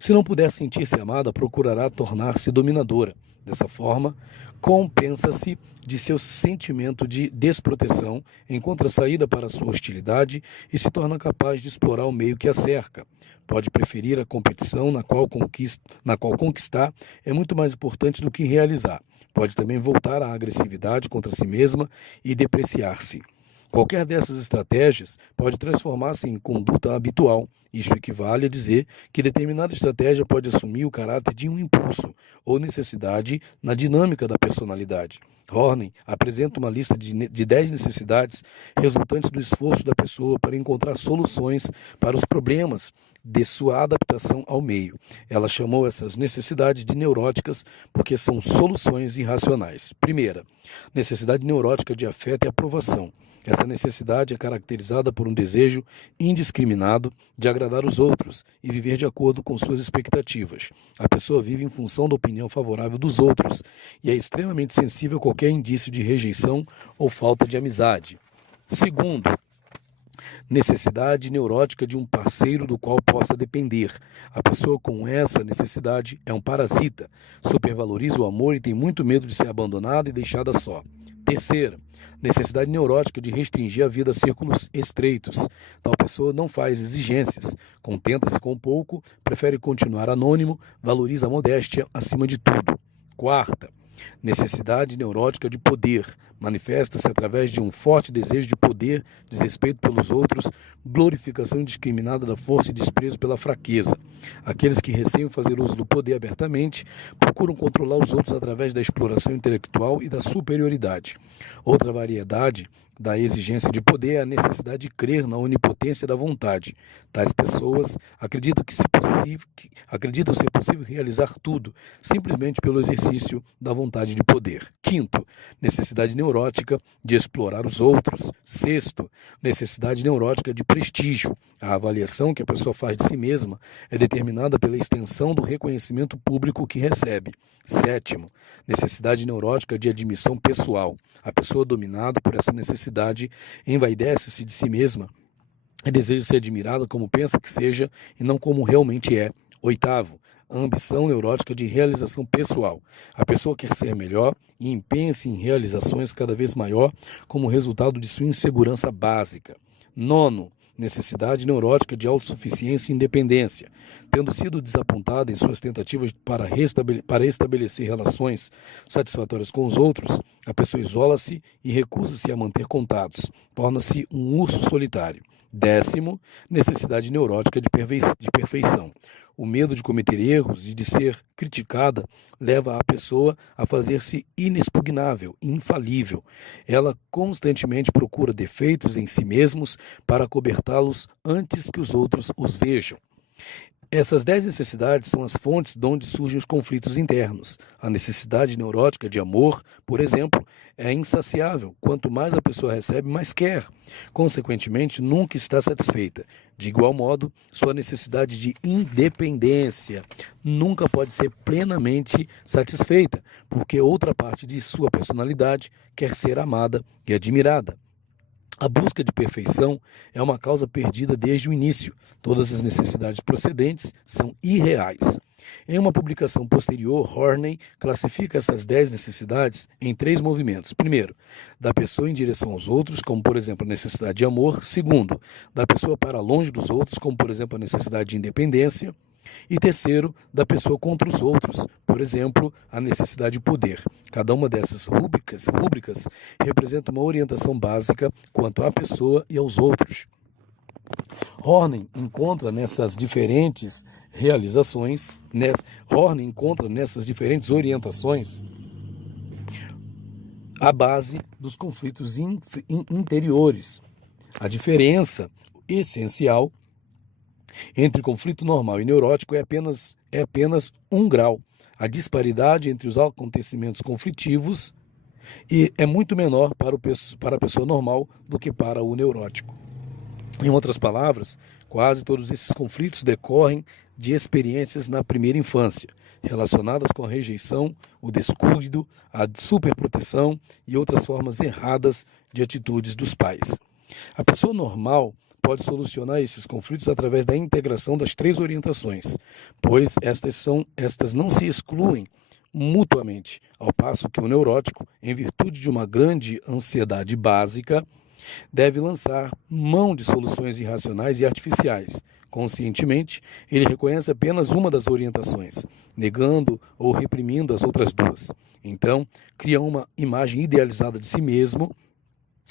Se não puder sentir-se amada, procurará tornar-se dominadora. Dessa forma, compensa-se de seu sentimento de desproteção, encontra saída para sua hostilidade e se torna capaz de explorar o meio que a cerca. Pode preferir a competição na qual conquistar é muito mais importante do que realizar. Pode também voltar à agressividade contra si mesma e depreciar-se. Qualquer dessas estratégias pode transformar-se em conduta habitual. Isso equivale a dizer que determinada estratégia pode assumir o caráter de um impulso ou necessidade na dinâmica da personalidade. Horney apresenta uma lista de 10 necessidades resultantes do esforço da pessoa para encontrar soluções para os problemas de sua adaptação ao meio. Ela chamou essas necessidades de neuróticas porque são soluções irracionais. Primeira, necessidade neurótica de afeto e aprovação. Essa necessidade é caracterizada por um desejo indiscriminado de agradar os outros e viver de acordo com suas expectativas. A pessoa vive em função da opinião favorável dos outros e é extremamente sensível a qualquer indício de rejeição ou falta de amizade. Segundo, necessidade neurótica de um parceiro do qual possa depender. A pessoa com essa necessidade é um parasita, supervaloriza o amor e tem muito medo de ser abandonada e deixada só. Terceira, necessidade neurótica de restringir a vida a círculos estreitos. Tal pessoa não faz exigências, contenta-se com pouco, prefere continuar anônimo, valoriza a modéstia acima de tudo. Quarta, necessidade neurótica de poder. Manifesta-se através de um forte desejo de poder, desrespeito pelos outros, glorificação indiscriminada da força e desprezo pela fraqueza. Aqueles que receiam fazer uso do poder abertamente procuram controlar os outros através da exploração intelectual e da superioridade. Outra variedade da exigência de poder é a necessidade de crer na onipotência da vontade. Tais pessoas acreditam ser possível realizar tudo, simplesmente pelo exercício da vontade de poder. Quinto, necessidade neurótica neurótica de explorar os outros. Sexto, necessidade neurótica de prestígio. A avaliação que a pessoa faz de si mesma é determinada pela extensão do reconhecimento público que recebe. Sétimo, necessidade neurótica de admissão pessoal. A pessoa dominada por essa necessidade envaidece-se de si mesma e deseja ser admirada como pensa que seja e não como realmente é. Oitavo, a ambição neurótica de realização pessoal. A pessoa quer ser melhor e empenha-se em realizações cada vez maior como resultado de sua insegurança básica. Nono, necessidade neurótica de autossuficiência e independência. Tendo sido desapontada em suas tentativas para estabelecer relações satisfatórias com os outros, a pessoa isola-se e recusa-se a manter contatos. Torna-se um urso solitário. Décimo, necessidade neurótica de perfeição. O medo de cometer erros e de ser criticada leva a pessoa a fazer-se inexpugnável, infalível. Ela constantemente procura defeitos em si mesmos para cobertá-los antes que os outros os vejam. Essas 10 necessidades são as fontes de onde surgem os conflitos internos. A necessidade neurótica de amor, por exemplo, é insaciável. Quanto mais a pessoa recebe, mais quer. Consequentemente, nunca está satisfeita. De igual modo, sua necessidade de independência nunca pode ser plenamente satisfeita, porque outra parte de sua personalidade quer ser amada e admirada. A busca de perfeição é uma causa perdida desde o início. Todas as necessidades procedentes são irreais. Em uma publicação posterior, Horney classifica essas 10 necessidades em 3 movimentos. Primeiro, da pessoa em direção aos outros, como por exemplo a necessidade de amor. Segundo, da pessoa para longe dos outros, como por exemplo a necessidade de independência. E terceiro, da pessoa contra os outros, por exemplo, a necessidade de poder. Cada uma dessas rúbricas representa uma orientação básica quanto à pessoa e aos outros. Horney encontra nessas diferentes orientações a base dos conflitos interiores. A diferença essencial entre conflito normal e neurótico é apenas 1 grau. A disparidade entre os acontecimentos conflitivos é muito menor para a pessoa normal do que para o neurótico. Em outras palavras, quase todos esses conflitos decorrem de experiências na primeira infância, relacionadas com a rejeição, o descuido, a superproteção e outras formas erradas de atitudes dos pais. A pessoa normal pode solucionar esses conflitos através da integração das 3 orientações, pois estas não se excluem mutuamente, ao passo que o neurótico, em virtude de uma grande ansiedade básica, deve lançar mão de soluções irracionais e artificiais. Conscientemente, ele reconhece apenas uma das orientações, negando ou reprimindo as outras 2. Então, cria uma imagem idealizada de si mesmo,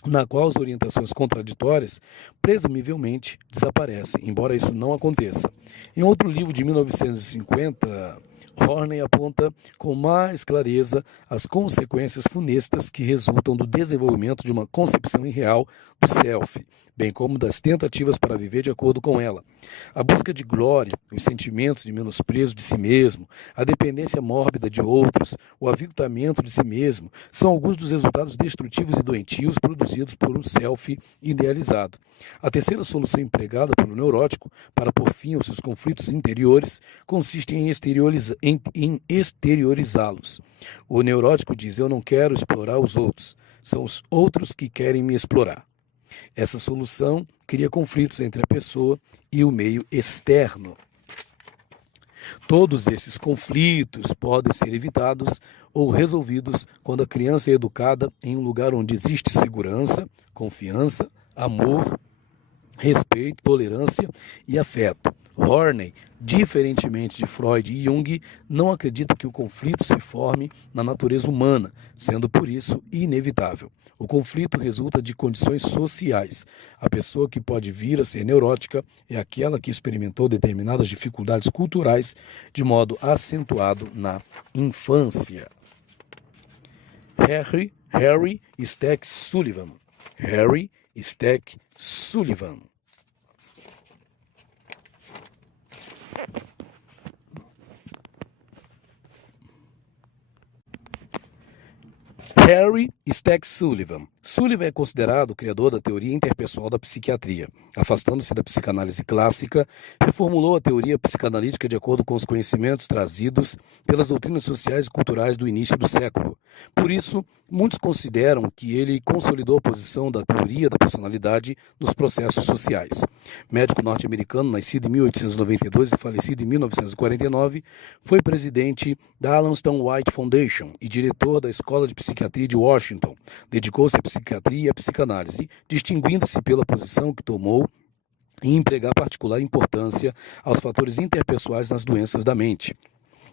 na qual as orientações contraditórias presumivelmente desaparecem, embora isso não aconteça. Em outro livro de 1950, Horney aponta com mais clareza as consequências funestas que resultam do desenvolvimento de uma concepção irreal do self, bem como das tentativas para viver de acordo com ela. A busca de glória, os sentimentos de menosprezo de si mesmo, a dependência mórbida de outros, o aviltamento de si mesmo, são alguns dos resultados destrutivos e doentios produzidos por um self idealizado. A terceira solução empregada pelo neurótico para pôr fim aos seus conflitos interiores consiste em exteriorizá-los. O neurótico diz: eu não quero explorar os outros, são os outros que querem me explorar. Essa solução cria conflitos entre a pessoa e o meio externo. Todos esses conflitos podem ser evitados ou resolvidos quando a criança é educada em um lugar onde existe segurança, confiança, amor, respeito, tolerância e afeto. Horney, diferentemente de Freud e Jung, não acredita que o conflito se forme na natureza humana, sendo por isso inevitável. O conflito resulta de condições sociais. A pessoa que pode vir a ser neurótica é aquela que experimentou determinadas dificuldades culturais de modo acentuado na infância. Harry Stack Sullivan. Harry Stack Sullivan. Harry Stack Sullivan. Sullivan é considerado o criador da teoria interpessoal da psiquiatria. Afastando-se da psicanálise clássica, reformulou a teoria psicanalítica de acordo com os conhecimentos trazidos pelas doutrinas sociais e culturais do início do século. Por isso, muitos consideram que ele consolidou a posição da teoria da personalidade nos processos sociais. Médico norte-americano, nascido em 1892 e falecido em 1949, foi presidente da Alan Stone White Foundation e diretor da Escola de Psiquiatria de Washington. Dedicou-se à psiquiatria e à psicanálise, distinguindo-se pela posição que tomou em empregar particular importância aos fatores interpessoais nas doenças da mente.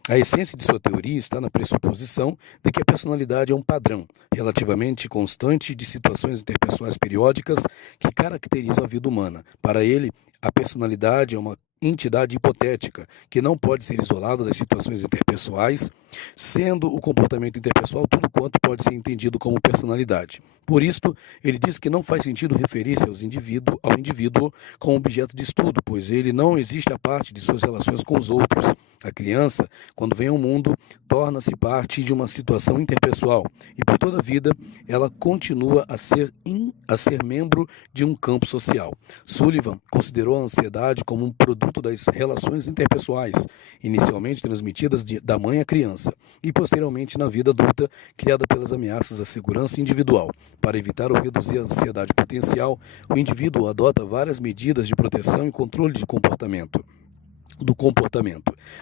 A essência de sua teoria está na pressuposição de que a personalidade é um padrão relativamente constante de situações interpessoais periódicas que caracterizam a vida humana. Para ele, a personalidade é uma entidade hipotética que não pode ser isolada das situações interpessoais, sendo o comportamento interpessoal tudo quanto pode ser entendido como personalidade. Por isto, ele diz que não faz sentido referir-se ao indivíduo como objeto de estudo, pois ele não existe a parte de suas relações com os outros. A criança, quando vem ao mundo, torna-se parte de uma situação interpessoal e, por toda a vida, ela continua a ser membro de um campo social. Sullivan considerou a ansiedade como um produto das relações interpessoais, inicialmente transmitidas da mãe à criança e, posteriormente, na vida adulta, criada pelas ameaças à segurança individual. Para evitar ou reduzir a ansiedade potencial, o indivíduo adota várias medidas de proteção e controle do comportamento.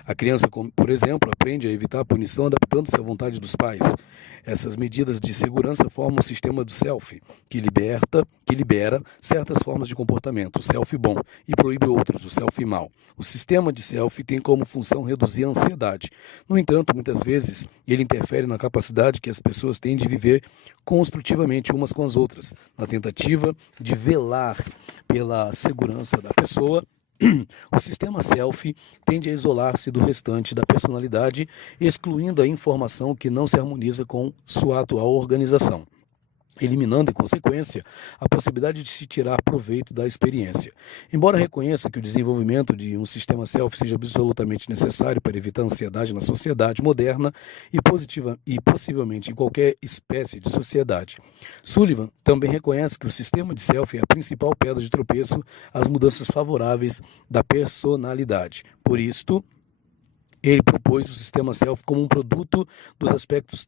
A criança, por exemplo, aprende a evitar a punição adaptando-se à vontade dos pais. Essas medidas de segurança formam o sistema do self, que libera certas formas de comportamento, o self bom, e proíbe outros, o self mal. O sistema de self tem como função reduzir a ansiedade. No entanto, muitas vezes, ele interfere na capacidade que as pessoas têm de viver construtivamente umas com as outras, na tentativa de velar pela segurança da pessoa. O sistema self tende a isolar-se do restante da personalidade, excluindo a informação que não se harmoniza com sua atual organização, eliminando, em consequência, a possibilidade de se tirar proveito da experiência. Embora reconheça que o desenvolvimento de um sistema self seja absolutamente necessário para evitar a ansiedade na sociedade moderna e possivelmente em qualquer espécie de sociedade, Sullivan também reconhece que o sistema de self é a principal pedra de tropeço às mudanças favoráveis da personalidade. Por isto, ele propôs o sistema self como um produto dos aspectos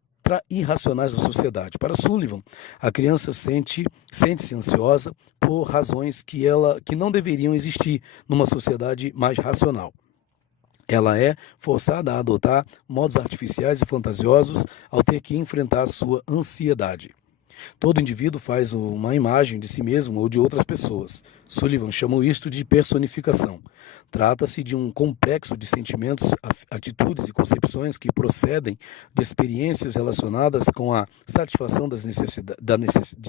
irracionais da sociedade. Para Sullivan, a criança sente-se ansiosa por razões que não deveriam existir numa sociedade mais racional. Ela é forçada a adotar modos artificiais e fantasiosos ao ter que enfrentar sua ansiedade. Todo indivíduo faz uma imagem de si mesmo ou de outras pessoas. Sullivan chamou isto de personificação. Trata-se de um complexo de sentimentos, atitudes e concepções que procedem de experiências relacionadas com a satisfação de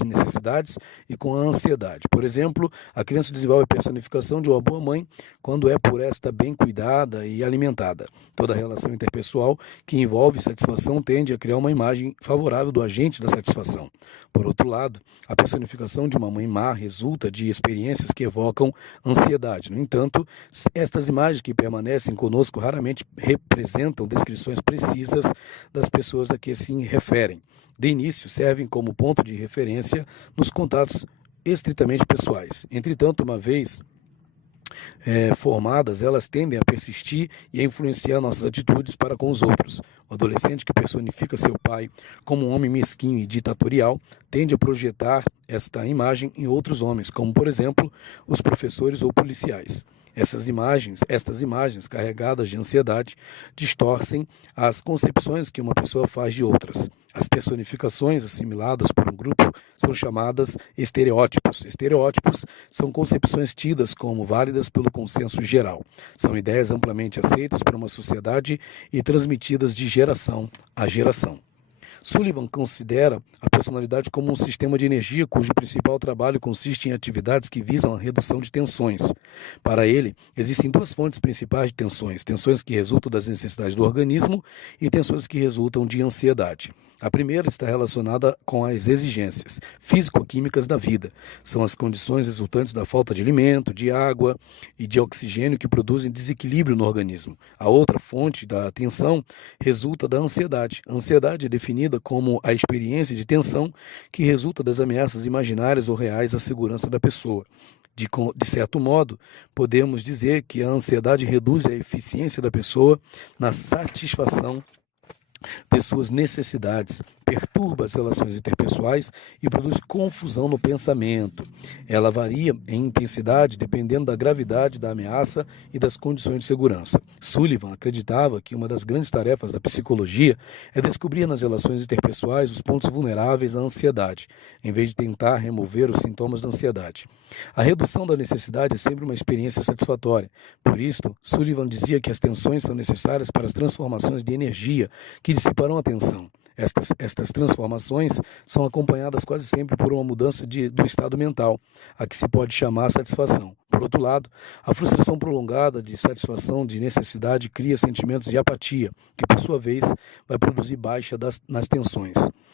necessidades e com a ansiedade. Por exemplo, a criança desenvolve a personificação de uma boa mãe quando é por esta bem cuidada e alimentada. Toda relação interpessoal que envolve satisfação tende a criar uma imagem favorável do agente da satisfação. Por outro lado, a personificação de uma mãe má resulta de experiências que evocam ansiedade. No entanto, estas imagens que permanecem conosco raramente representam descrições precisas das pessoas a que se referem. De início, servem como ponto de referência nos contatos estritamente pessoais. Entretanto, uma vez formadas, elas tendem a persistir e a influenciar nossas atitudes para com os outros. O adolescente que personifica seu pai como um homem mesquinho e ditatorial tende a projetar esta imagem em outros homens, como, por exemplo, os professores ou policiais. Estas imagens carregadas de ansiedade distorcem as concepções que uma pessoa faz de outras. As personificações assimiladas por um grupo são chamadas estereótipos. Estereótipos são concepções tidas como válidas pelo consenso geral. São ideias amplamente aceitas por uma sociedade e transmitidas de geração a geração. Sullivan considera a personalidade como um sistema de energia cujo principal trabalho consiste em atividades que visam a redução de tensões. Para ele, existem duas fontes principais de tensões: tensões que resultam das necessidades do organismo e tensões que resultam de ansiedade. A primeira está relacionada com as exigências físico-químicas da vida. São as condições resultantes da falta de alimento, de água e de oxigênio que produzem desequilíbrio no organismo. A outra fonte da tensão resulta da ansiedade. A ansiedade é definida como a experiência de tensão que resulta das ameaças imaginárias ou reais à segurança da pessoa. De certo modo, podemos dizer que a ansiedade reduz a eficiência da pessoa na satisfação de suas necessidades, perturba as relações interpessoais e produz confusão no pensamento. Ela varia em intensidade dependendo da gravidade da ameaça e das condições de segurança. Sullivan acreditava que uma das grandes tarefas da psicologia é descobrir nas relações interpessoais os pontos vulneráveis à ansiedade, em vez de tentar remover os sintomas da ansiedade. A redução da necessidade é sempre uma experiência satisfatória. Por isso, Sullivan dizia que as tensões são necessárias para as transformações de energia que dissiparão a tensão. Estas transformações são acompanhadas quase sempre por uma mudança do estado mental, a que se pode chamar satisfação. Por outro lado, a frustração prolongada de satisfação de necessidade cria sentimentos de apatia, que por sua vez vai produzir baixa nas tensões.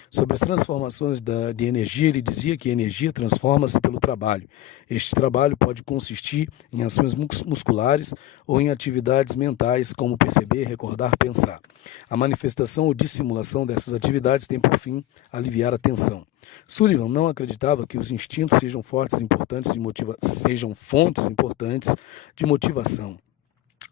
Sobre as transformações de energia, ele dizia que a energia transforma-se pelo trabalho. Este trabalho pode consistir em ações musculares ou em atividades mentais, como perceber, recordar, pensar. A manifestação ou dissimulação dessas atividades tem por fim aliviar a tensão. Sullivan não acreditava que os instintos sejam fontes importantes de motivação.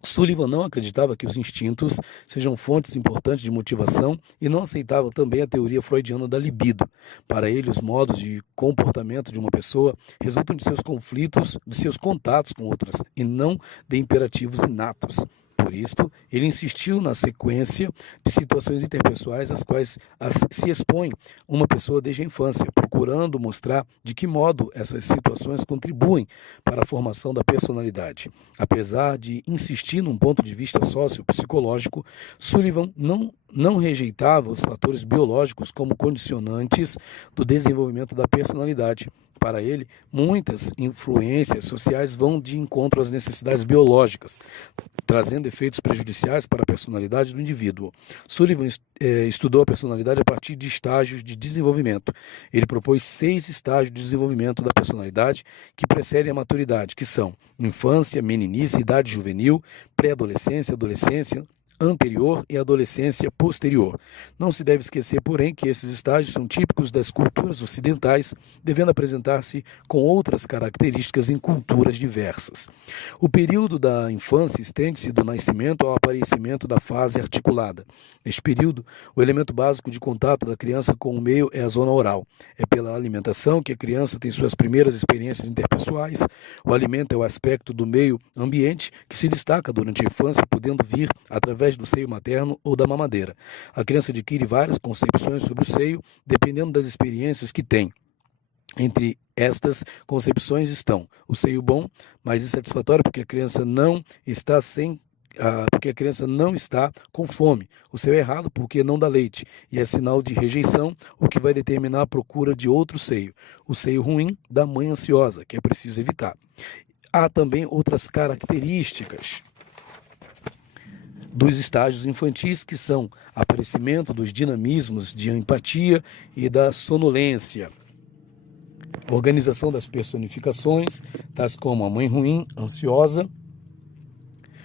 Sullivan não acreditava que os instintos sejam fontes importantes de motivação e não aceitava também a teoria freudiana da libido. Para ele, os modos de comportamento de uma pessoa resultam de seus conflitos, de seus contatos com outras, e não de imperativos inatos. Por isto, ele insistiu na sequência de situações interpessoais às quais se expõe uma pessoa desde a infância, procurando mostrar de que modo essas situações contribuem para a formação da personalidade. Apesar de insistir num ponto de vista sociopsicológico, Sullivan não rejeitava os fatores biológicos como condicionantes do desenvolvimento da personalidade. Para ele, muitas influências sociais vão de encontro às necessidades biológicas, trazendo efeitos prejudiciais para a personalidade do indivíduo. Sullivan estudou a personalidade a partir de estágios de desenvolvimento. Ele propôs 6 estágios de desenvolvimento da personalidade que precedem a maturidade, que são infância, meninice, idade juvenil, pré-adolescência, adolescência, anterior e adolescência posterior. Não se deve esquecer, porém, que esses estágios são típicos das culturas ocidentais, devendo apresentar-se com outras características em culturas diversas. O período da infância estende-se do nascimento ao aparecimento da fase articulada. Neste período, o elemento básico de contato da criança com o meio é a zona oral. É pela alimentação que a criança tem suas primeiras experiências interpessoais. O alimento é o aspecto do meio ambiente que se destaca durante a infância, podendo vir através do seio materno ou da mamadeira. A criança adquire várias concepções sobre o seio, dependendo das experiências que tem. Entre estas concepções estão o seio bom, mas insatisfatório porque a criança não está com fome, o seio errado porque não dá leite, e é sinal de rejeição, o que vai determinar a procura de outro seio. O seio ruim da mãe ansiosa, que é preciso evitar. Há também outras características dos estágios infantis, que são aparecimento dos dinamismos de empatia e da sonolência, organização das personificações, tais como a mãe ruim, ansiosa,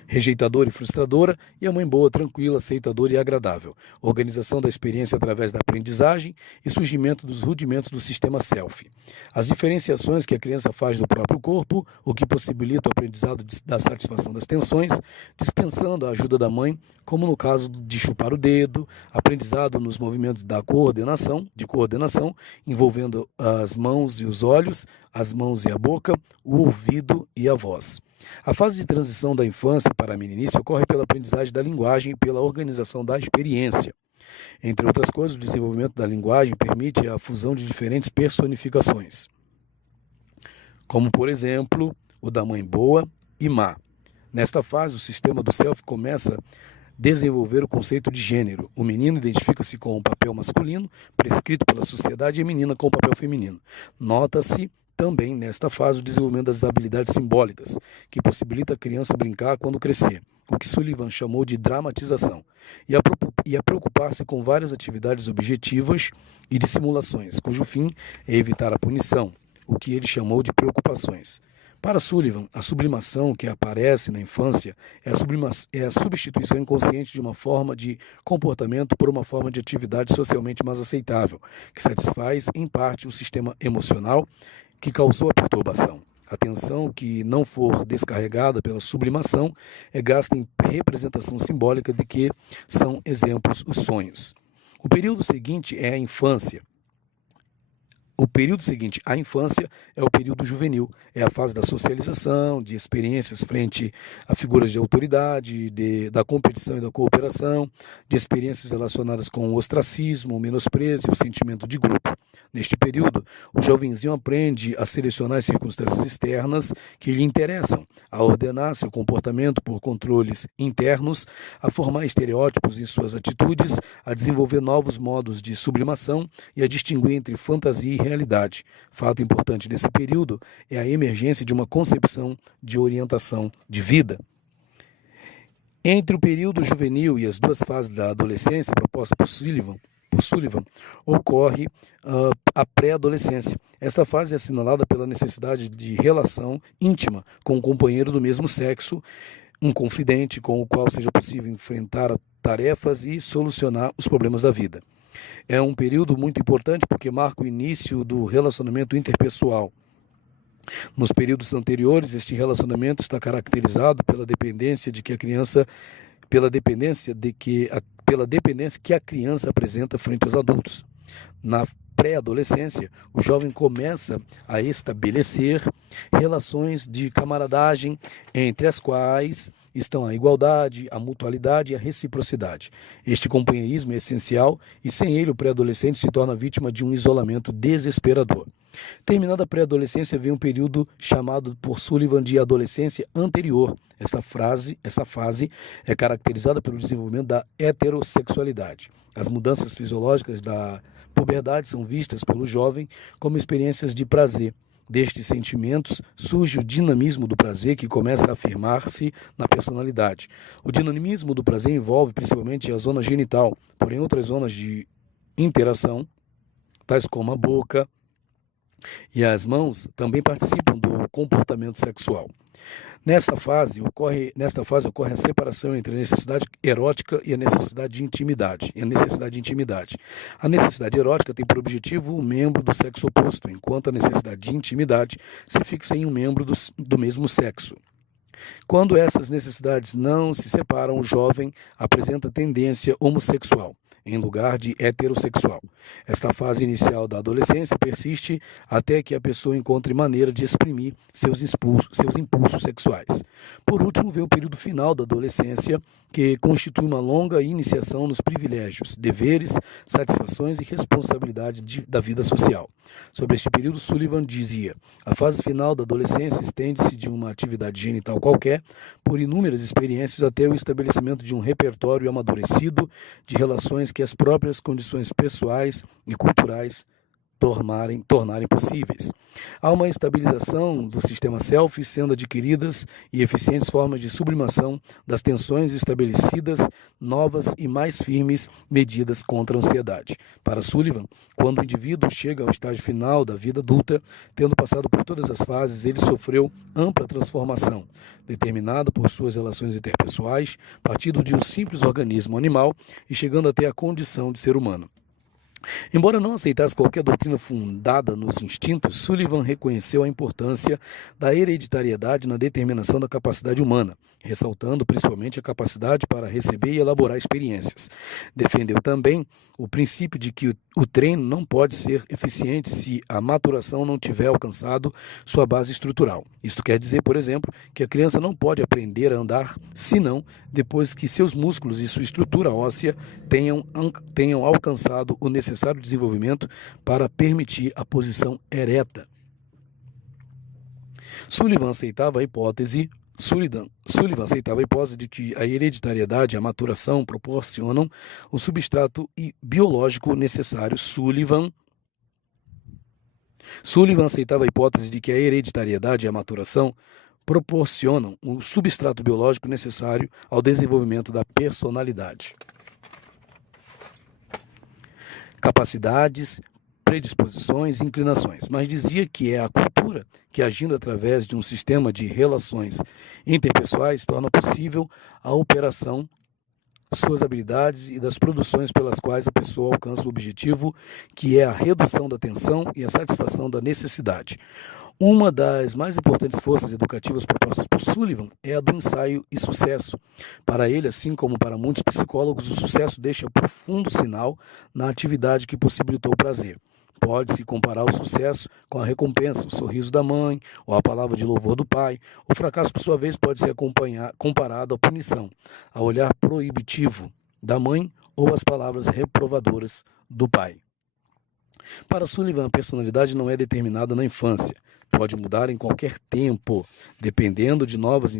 rejeitadora e frustradora, e a mãe boa, tranquila, aceitadora e agradável. Organização da experiência através da aprendizagem e surgimento dos rudimentos do sistema self. As diferenciações que a criança faz do próprio corpo, o que possibilita o aprendizado da satisfação das tensões, dispensando a ajuda da mãe, como no caso de chupar o dedo, aprendizado nos movimentos de coordenação, envolvendo as mãos e os olhos, as mãos e a boca, o ouvido e a voz. A fase de transição da infância para a meninice ocorre pela aprendizagem da linguagem e pela organização da experiência. Entre outras coisas, o desenvolvimento da linguagem permite a fusão de diferentes personificações, como, por exemplo, o da mãe boa e má. Nesta fase, o sistema do self começa a desenvolver o conceito de gênero. O menino identifica-se com o papel masculino, prescrito pela sociedade, e a menina com o papel feminino. Nota-se também, nesta fase, o desenvolvimento das habilidades simbólicas, que possibilita a criança brincar quando crescer, o que Sullivan chamou de dramatização. E a a preocupar-se com várias atividades objetivas e de simulações, cujo fim é evitar a punição, o que ele chamou de preocupações. Para Sullivan, a sublimação que aparece na infância é a substituição inconsciente de uma forma de comportamento por uma forma de atividade socialmente mais aceitável, que satisfaz, em parte, o sistema emocional que causou a perturbação. A atenção que não for descarregada pela sublimação é gasta em representação simbólica de que são exemplos os sonhos. O período seguinte é a infância. O período seguinte à infância é o período juvenil, é a fase da socialização, de experiências frente a figuras de autoridade, da competição e da cooperação, de experiências relacionadas com o ostracismo, o menosprezo e o sentimento de grupo. Neste período, o jovenzinho aprende a selecionar as circunstâncias externas que lhe interessam, a ordenar seu comportamento por controles internos, a formar estereótipos em suas atitudes, a desenvolver novos modos de sublimação e a distinguir entre fantasia e realidade. Fato importante desse período é a emergência de uma concepção de orientação de vida. Entre o período juvenil e as duas fases da adolescência proposta por Sullivan, ocorre a pré-adolescência. Esta fase é assinalada pela necessidade de relação íntima com um companheiro do mesmo sexo, um confidente com o qual seja possível enfrentar tarefas e solucionar os problemas da vida. É um período muito importante porque marca o início do relacionamento interpessoal. Nos períodos anteriores, este relacionamento está caracterizado pela dependência que a criança apresenta frente aos adultos. Na pré-adolescência, o jovem começa a estabelecer relações de camaradagem, entre as quais estão a igualdade, a mutualidade e a reciprocidade. Este companheirismo é essencial e sem ele o pré-adolescente se torna vítima de um isolamento desesperador. Terminada a pré-adolescência, vem um período chamado por Sullivan de adolescência anterior. Essa fase é caracterizada pelo desenvolvimento da heterossexualidade. As mudanças fisiológicas da puberdade são vistas pelo jovem como experiências de prazer. Destes sentimentos surge o dinamismo do prazer que começa a afirmar-se na personalidade. O dinamismo do prazer envolve principalmente a zona genital, porém outras zonas de interação, tais como a boca e as mãos, também participam do comportamento sexual. Nesta fase ocorre a separação entre a necessidade erótica e a necessidade de intimidade. A necessidade erótica tem por objetivo o membro do sexo oposto, enquanto a necessidade de intimidade se fixa em um membro do mesmo sexo. Quando essas necessidades não se separam, o jovem apresenta tendência homossexual, em lugar de heterossexual. Esta fase inicial da adolescência persiste até que a pessoa encontre maneira de exprimir seus impulsos sexuais. Por último, vem o período final da adolescência, que constitui uma longa iniciação nos privilégios, deveres, satisfações e responsabilidade da vida social. Sobre este período, Sullivan dizia: a fase final da adolescência estende-se de uma atividade genital qualquer, por inúmeras experiências, até o estabelecimento de um repertório amadurecido de relações que as próprias condições pessoais e culturais tornarem possíveis. Há uma estabilização do sistema self, sendo adquiridas e eficientes formas de sublimação das tensões estabelecidas, novas e mais firmes medidas contra a ansiedade. Para Sullivan, quando o indivíduo chega ao estágio final da vida adulta, tendo passado por todas as fases, ele sofreu ampla transformação, determinada por suas relações interpessoais, partindo de um simples organismo animal e chegando até a condição de ser humano. Embora não aceitasse qualquer doutrina fundada nos instintos, Sullivan reconheceu a importância da hereditariedade na determinação da capacidade humana, ressaltando principalmente a capacidade para receber e elaborar experiências. Defendeu também o princípio de que o treino não pode ser eficiente se a maturação não tiver alcançado sua base estrutural. Isto quer dizer, por exemplo, que a criança não pode aprender a andar senão depois que seus músculos e sua estrutura óssea tenham alcançado o necessário desenvolvimento para permitir a posição ereta. Sullivan aceitava a hipótese de que a hereditariedade e a maturação proporcionam o substrato biológico necessário. Sullivan aceitava a hipótese de que a hereditariedade e a maturação proporcionam o substrato biológico necessário ao desenvolvimento da personalidade. capacidades, predisposições e inclinações, mas dizia que é a cultura que, agindo através de um sistema de relações interpessoais, torna possível a operação suas habilidades e das produções pelas quais a pessoa alcança o objetivo, que é a redução da tensão e a satisfação da necessidade. Uma das mais importantes forças educativas propostas por Sullivan é a do ensaio e sucesso. Para ele, assim como para muitos psicólogos, o sucesso deixa profundo sinal na atividade que possibilitou o prazer. Pode-se comparar o sucesso com a recompensa, o sorriso da mãe, ou a palavra de louvor do pai. O fracasso, por sua vez, pode ser comparado à punição, ao olhar proibitivo da mãe ou às palavras reprovadoras do pai. Para Sullivan, a personalidade não é determinada na infância. Pode mudar em qualquer tempo, dependendo de novas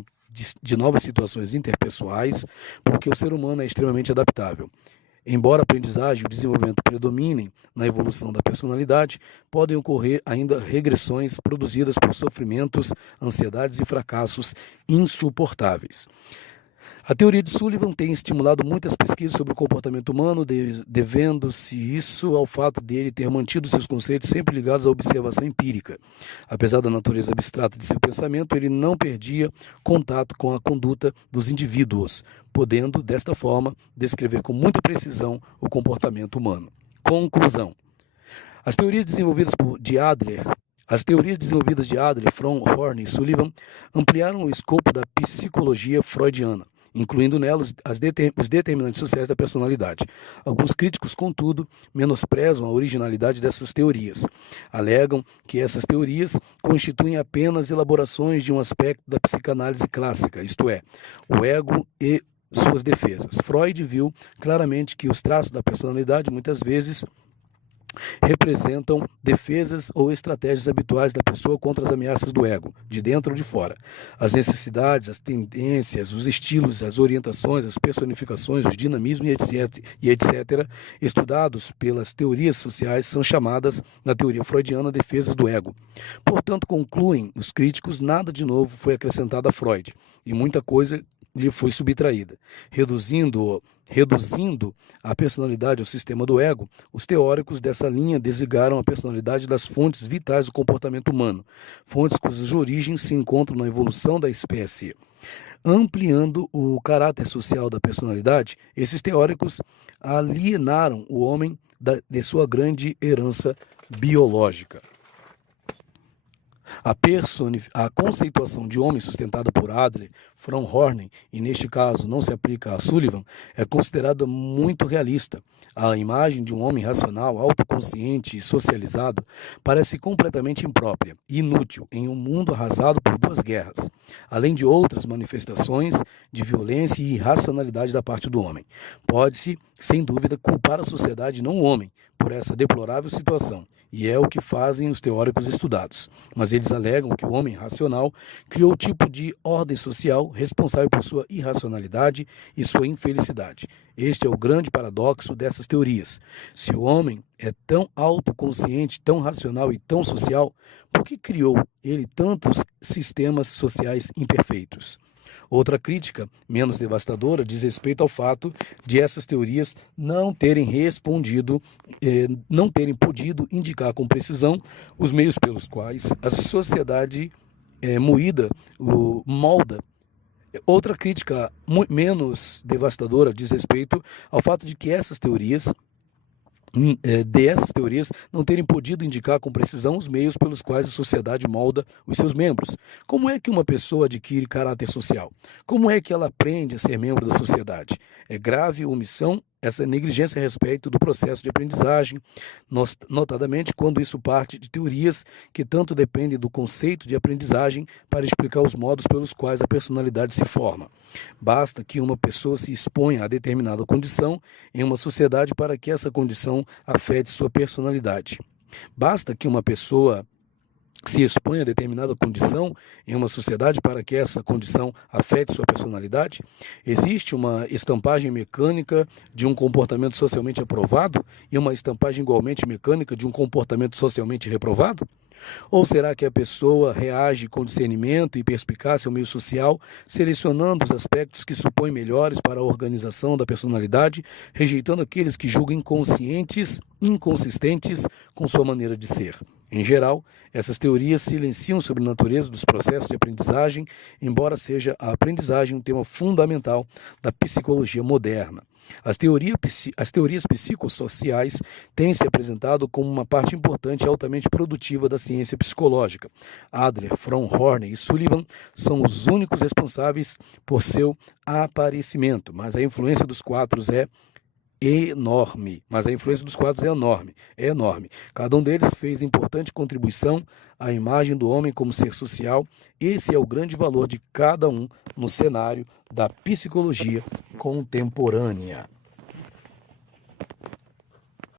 situações interpessoais, porque o ser humano é extremamente adaptável. Embora a aprendizagem e o desenvolvimento predominem na evolução da personalidade, podem ocorrer ainda regressões produzidas por sofrimentos, ansiedades e fracassos insuportáveis. A teoria de Sullivan tem estimulado muitas pesquisas sobre o comportamento humano, devendo-se isso ao fato dele ter mantido seus conceitos sempre ligados à observação empírica. Apesar da natureza abstrata de seu pensamento, ele não perdia contato com a conduta dos indivíduos, podendo, desta forma, descrever com muita precisão o comportamento humano. Conclusão. As teorias desenvolvidas de Adler, Fromm, e Sullivan ampliaram o escopo da psicologia freudiana, incluindo nelas os determinantes sociais da personalidade. Alguns críticos, contudo, menosprezam a originalidade dessas teorias. Alegam que essas teorias constituem apenas elaborações de um aspecto da psicanálise clássica, isto é, o ego e suas defesas. Freud viu claramente que os traços da personalidade muitas vezes representam defesas ou estratégias habituais da pessoa contra as ameaças do ego, de dentro ou de fora. As necessidades, as tendências, os estilos, as orientações, as personificações, os dinamismos e etc., estudados pelas teorias sociais, são chamadas, na teoria freudiana, defesas do ego. Portanto, concluem os críticos, nada de novo foi acrescentado a Freud, e muita coisa lhe foi subtraída. Reduzindo a personalidade ao sistema do ego, os teóricos dessa linha desligaram a personalidade das fontes vitais do comportamento humano, fontes cujas origens se encontram na evolução da espécie. Ampliando o caráter social da personalidade, esses teóricos alienaram o homem de sua grande herança biológica. A conceituação de homem sustentada por Adler, Fromm, e neste caso não se aplica a Sullivan, é considerada muito realista. A imagem de um homem racional, autoconsciente e socializado parece completamente imprópria e inútil em um mundo arrasado por duas guerras, além de outras manifestações de violência e irracionalidade da parte do homem. Pode-se, sem dúvida, culpar a sociedade e não o homem por essa deplorável situação, e é o que fazem os teóricos estudados. Mas eles alegam que o homem racional criou o tipo de ordem social responsável por sua irracionalidade e sua infelicidade. Este é o grande paradoxo dessas teorias. Se o homem é tão autoconsciente, tão racional e tão social, por que criou ele tantos sistemas sociais imperfeitos? Outra crítica, menos devastadora, diz respeito ao fato de essas teorias não terem podido indicar com precisão os meios pelos quais a sociedade molda. Outra crítica menos devastadora diz respeito ao fato de que essas teorias não terem podido indicar com precisão os meios pelos quais a sociedade molda os seus membros. Como é que uma pessoa adquire caráter social? Como é que ela aprende a ser membro da sociedade? É grave omissão essa negligência a respeito do processo de aprendizagem, notadamente quando isso parte de teorias que tanto dependem do conceito de aprendizagem para explicar os modos pelos quais a personalidade se forma. Basta que uma pessoa se exponha a determinada condição em uma sociedade para que essa condição afete sua personalidade. Basta que uma pessoa se expõe a determinada condição em uma sociedade para que essa condição afete sua personalidade? Existe uma estampagem mecânica de um comportamento socialmente aprovado e uma estampagem igualmente mecânica de um comportamento socialmente reprovado? Ou será que a pessoa reage com discernimento e perspicácia ao meio social, selecionando os aspectos que supõem melhores para a organização da personalidade, rejeitando aqueles que julga inconscientes, inconsistentes com sua maneira de ser? Em geral, essas teorias silenciam sobre a natureza dos processos de aprendizagem, embora seja a aprendizagem um tema fundamental da psicologia moderna. As teorias psicossociais têm se apresentado como uma parte importante e altamente produtiva da ciência psicológica. Adler, Fromm, Horney e Sullivan são os únicos responsáveis por seu aparecimento, mas a influência dos quatro é enorme. É enorme. Cada um deles fez importante contribuição à imagem do homem como ser social. Esse é o grande valor de cada um no cenário da psicologia contemporânea.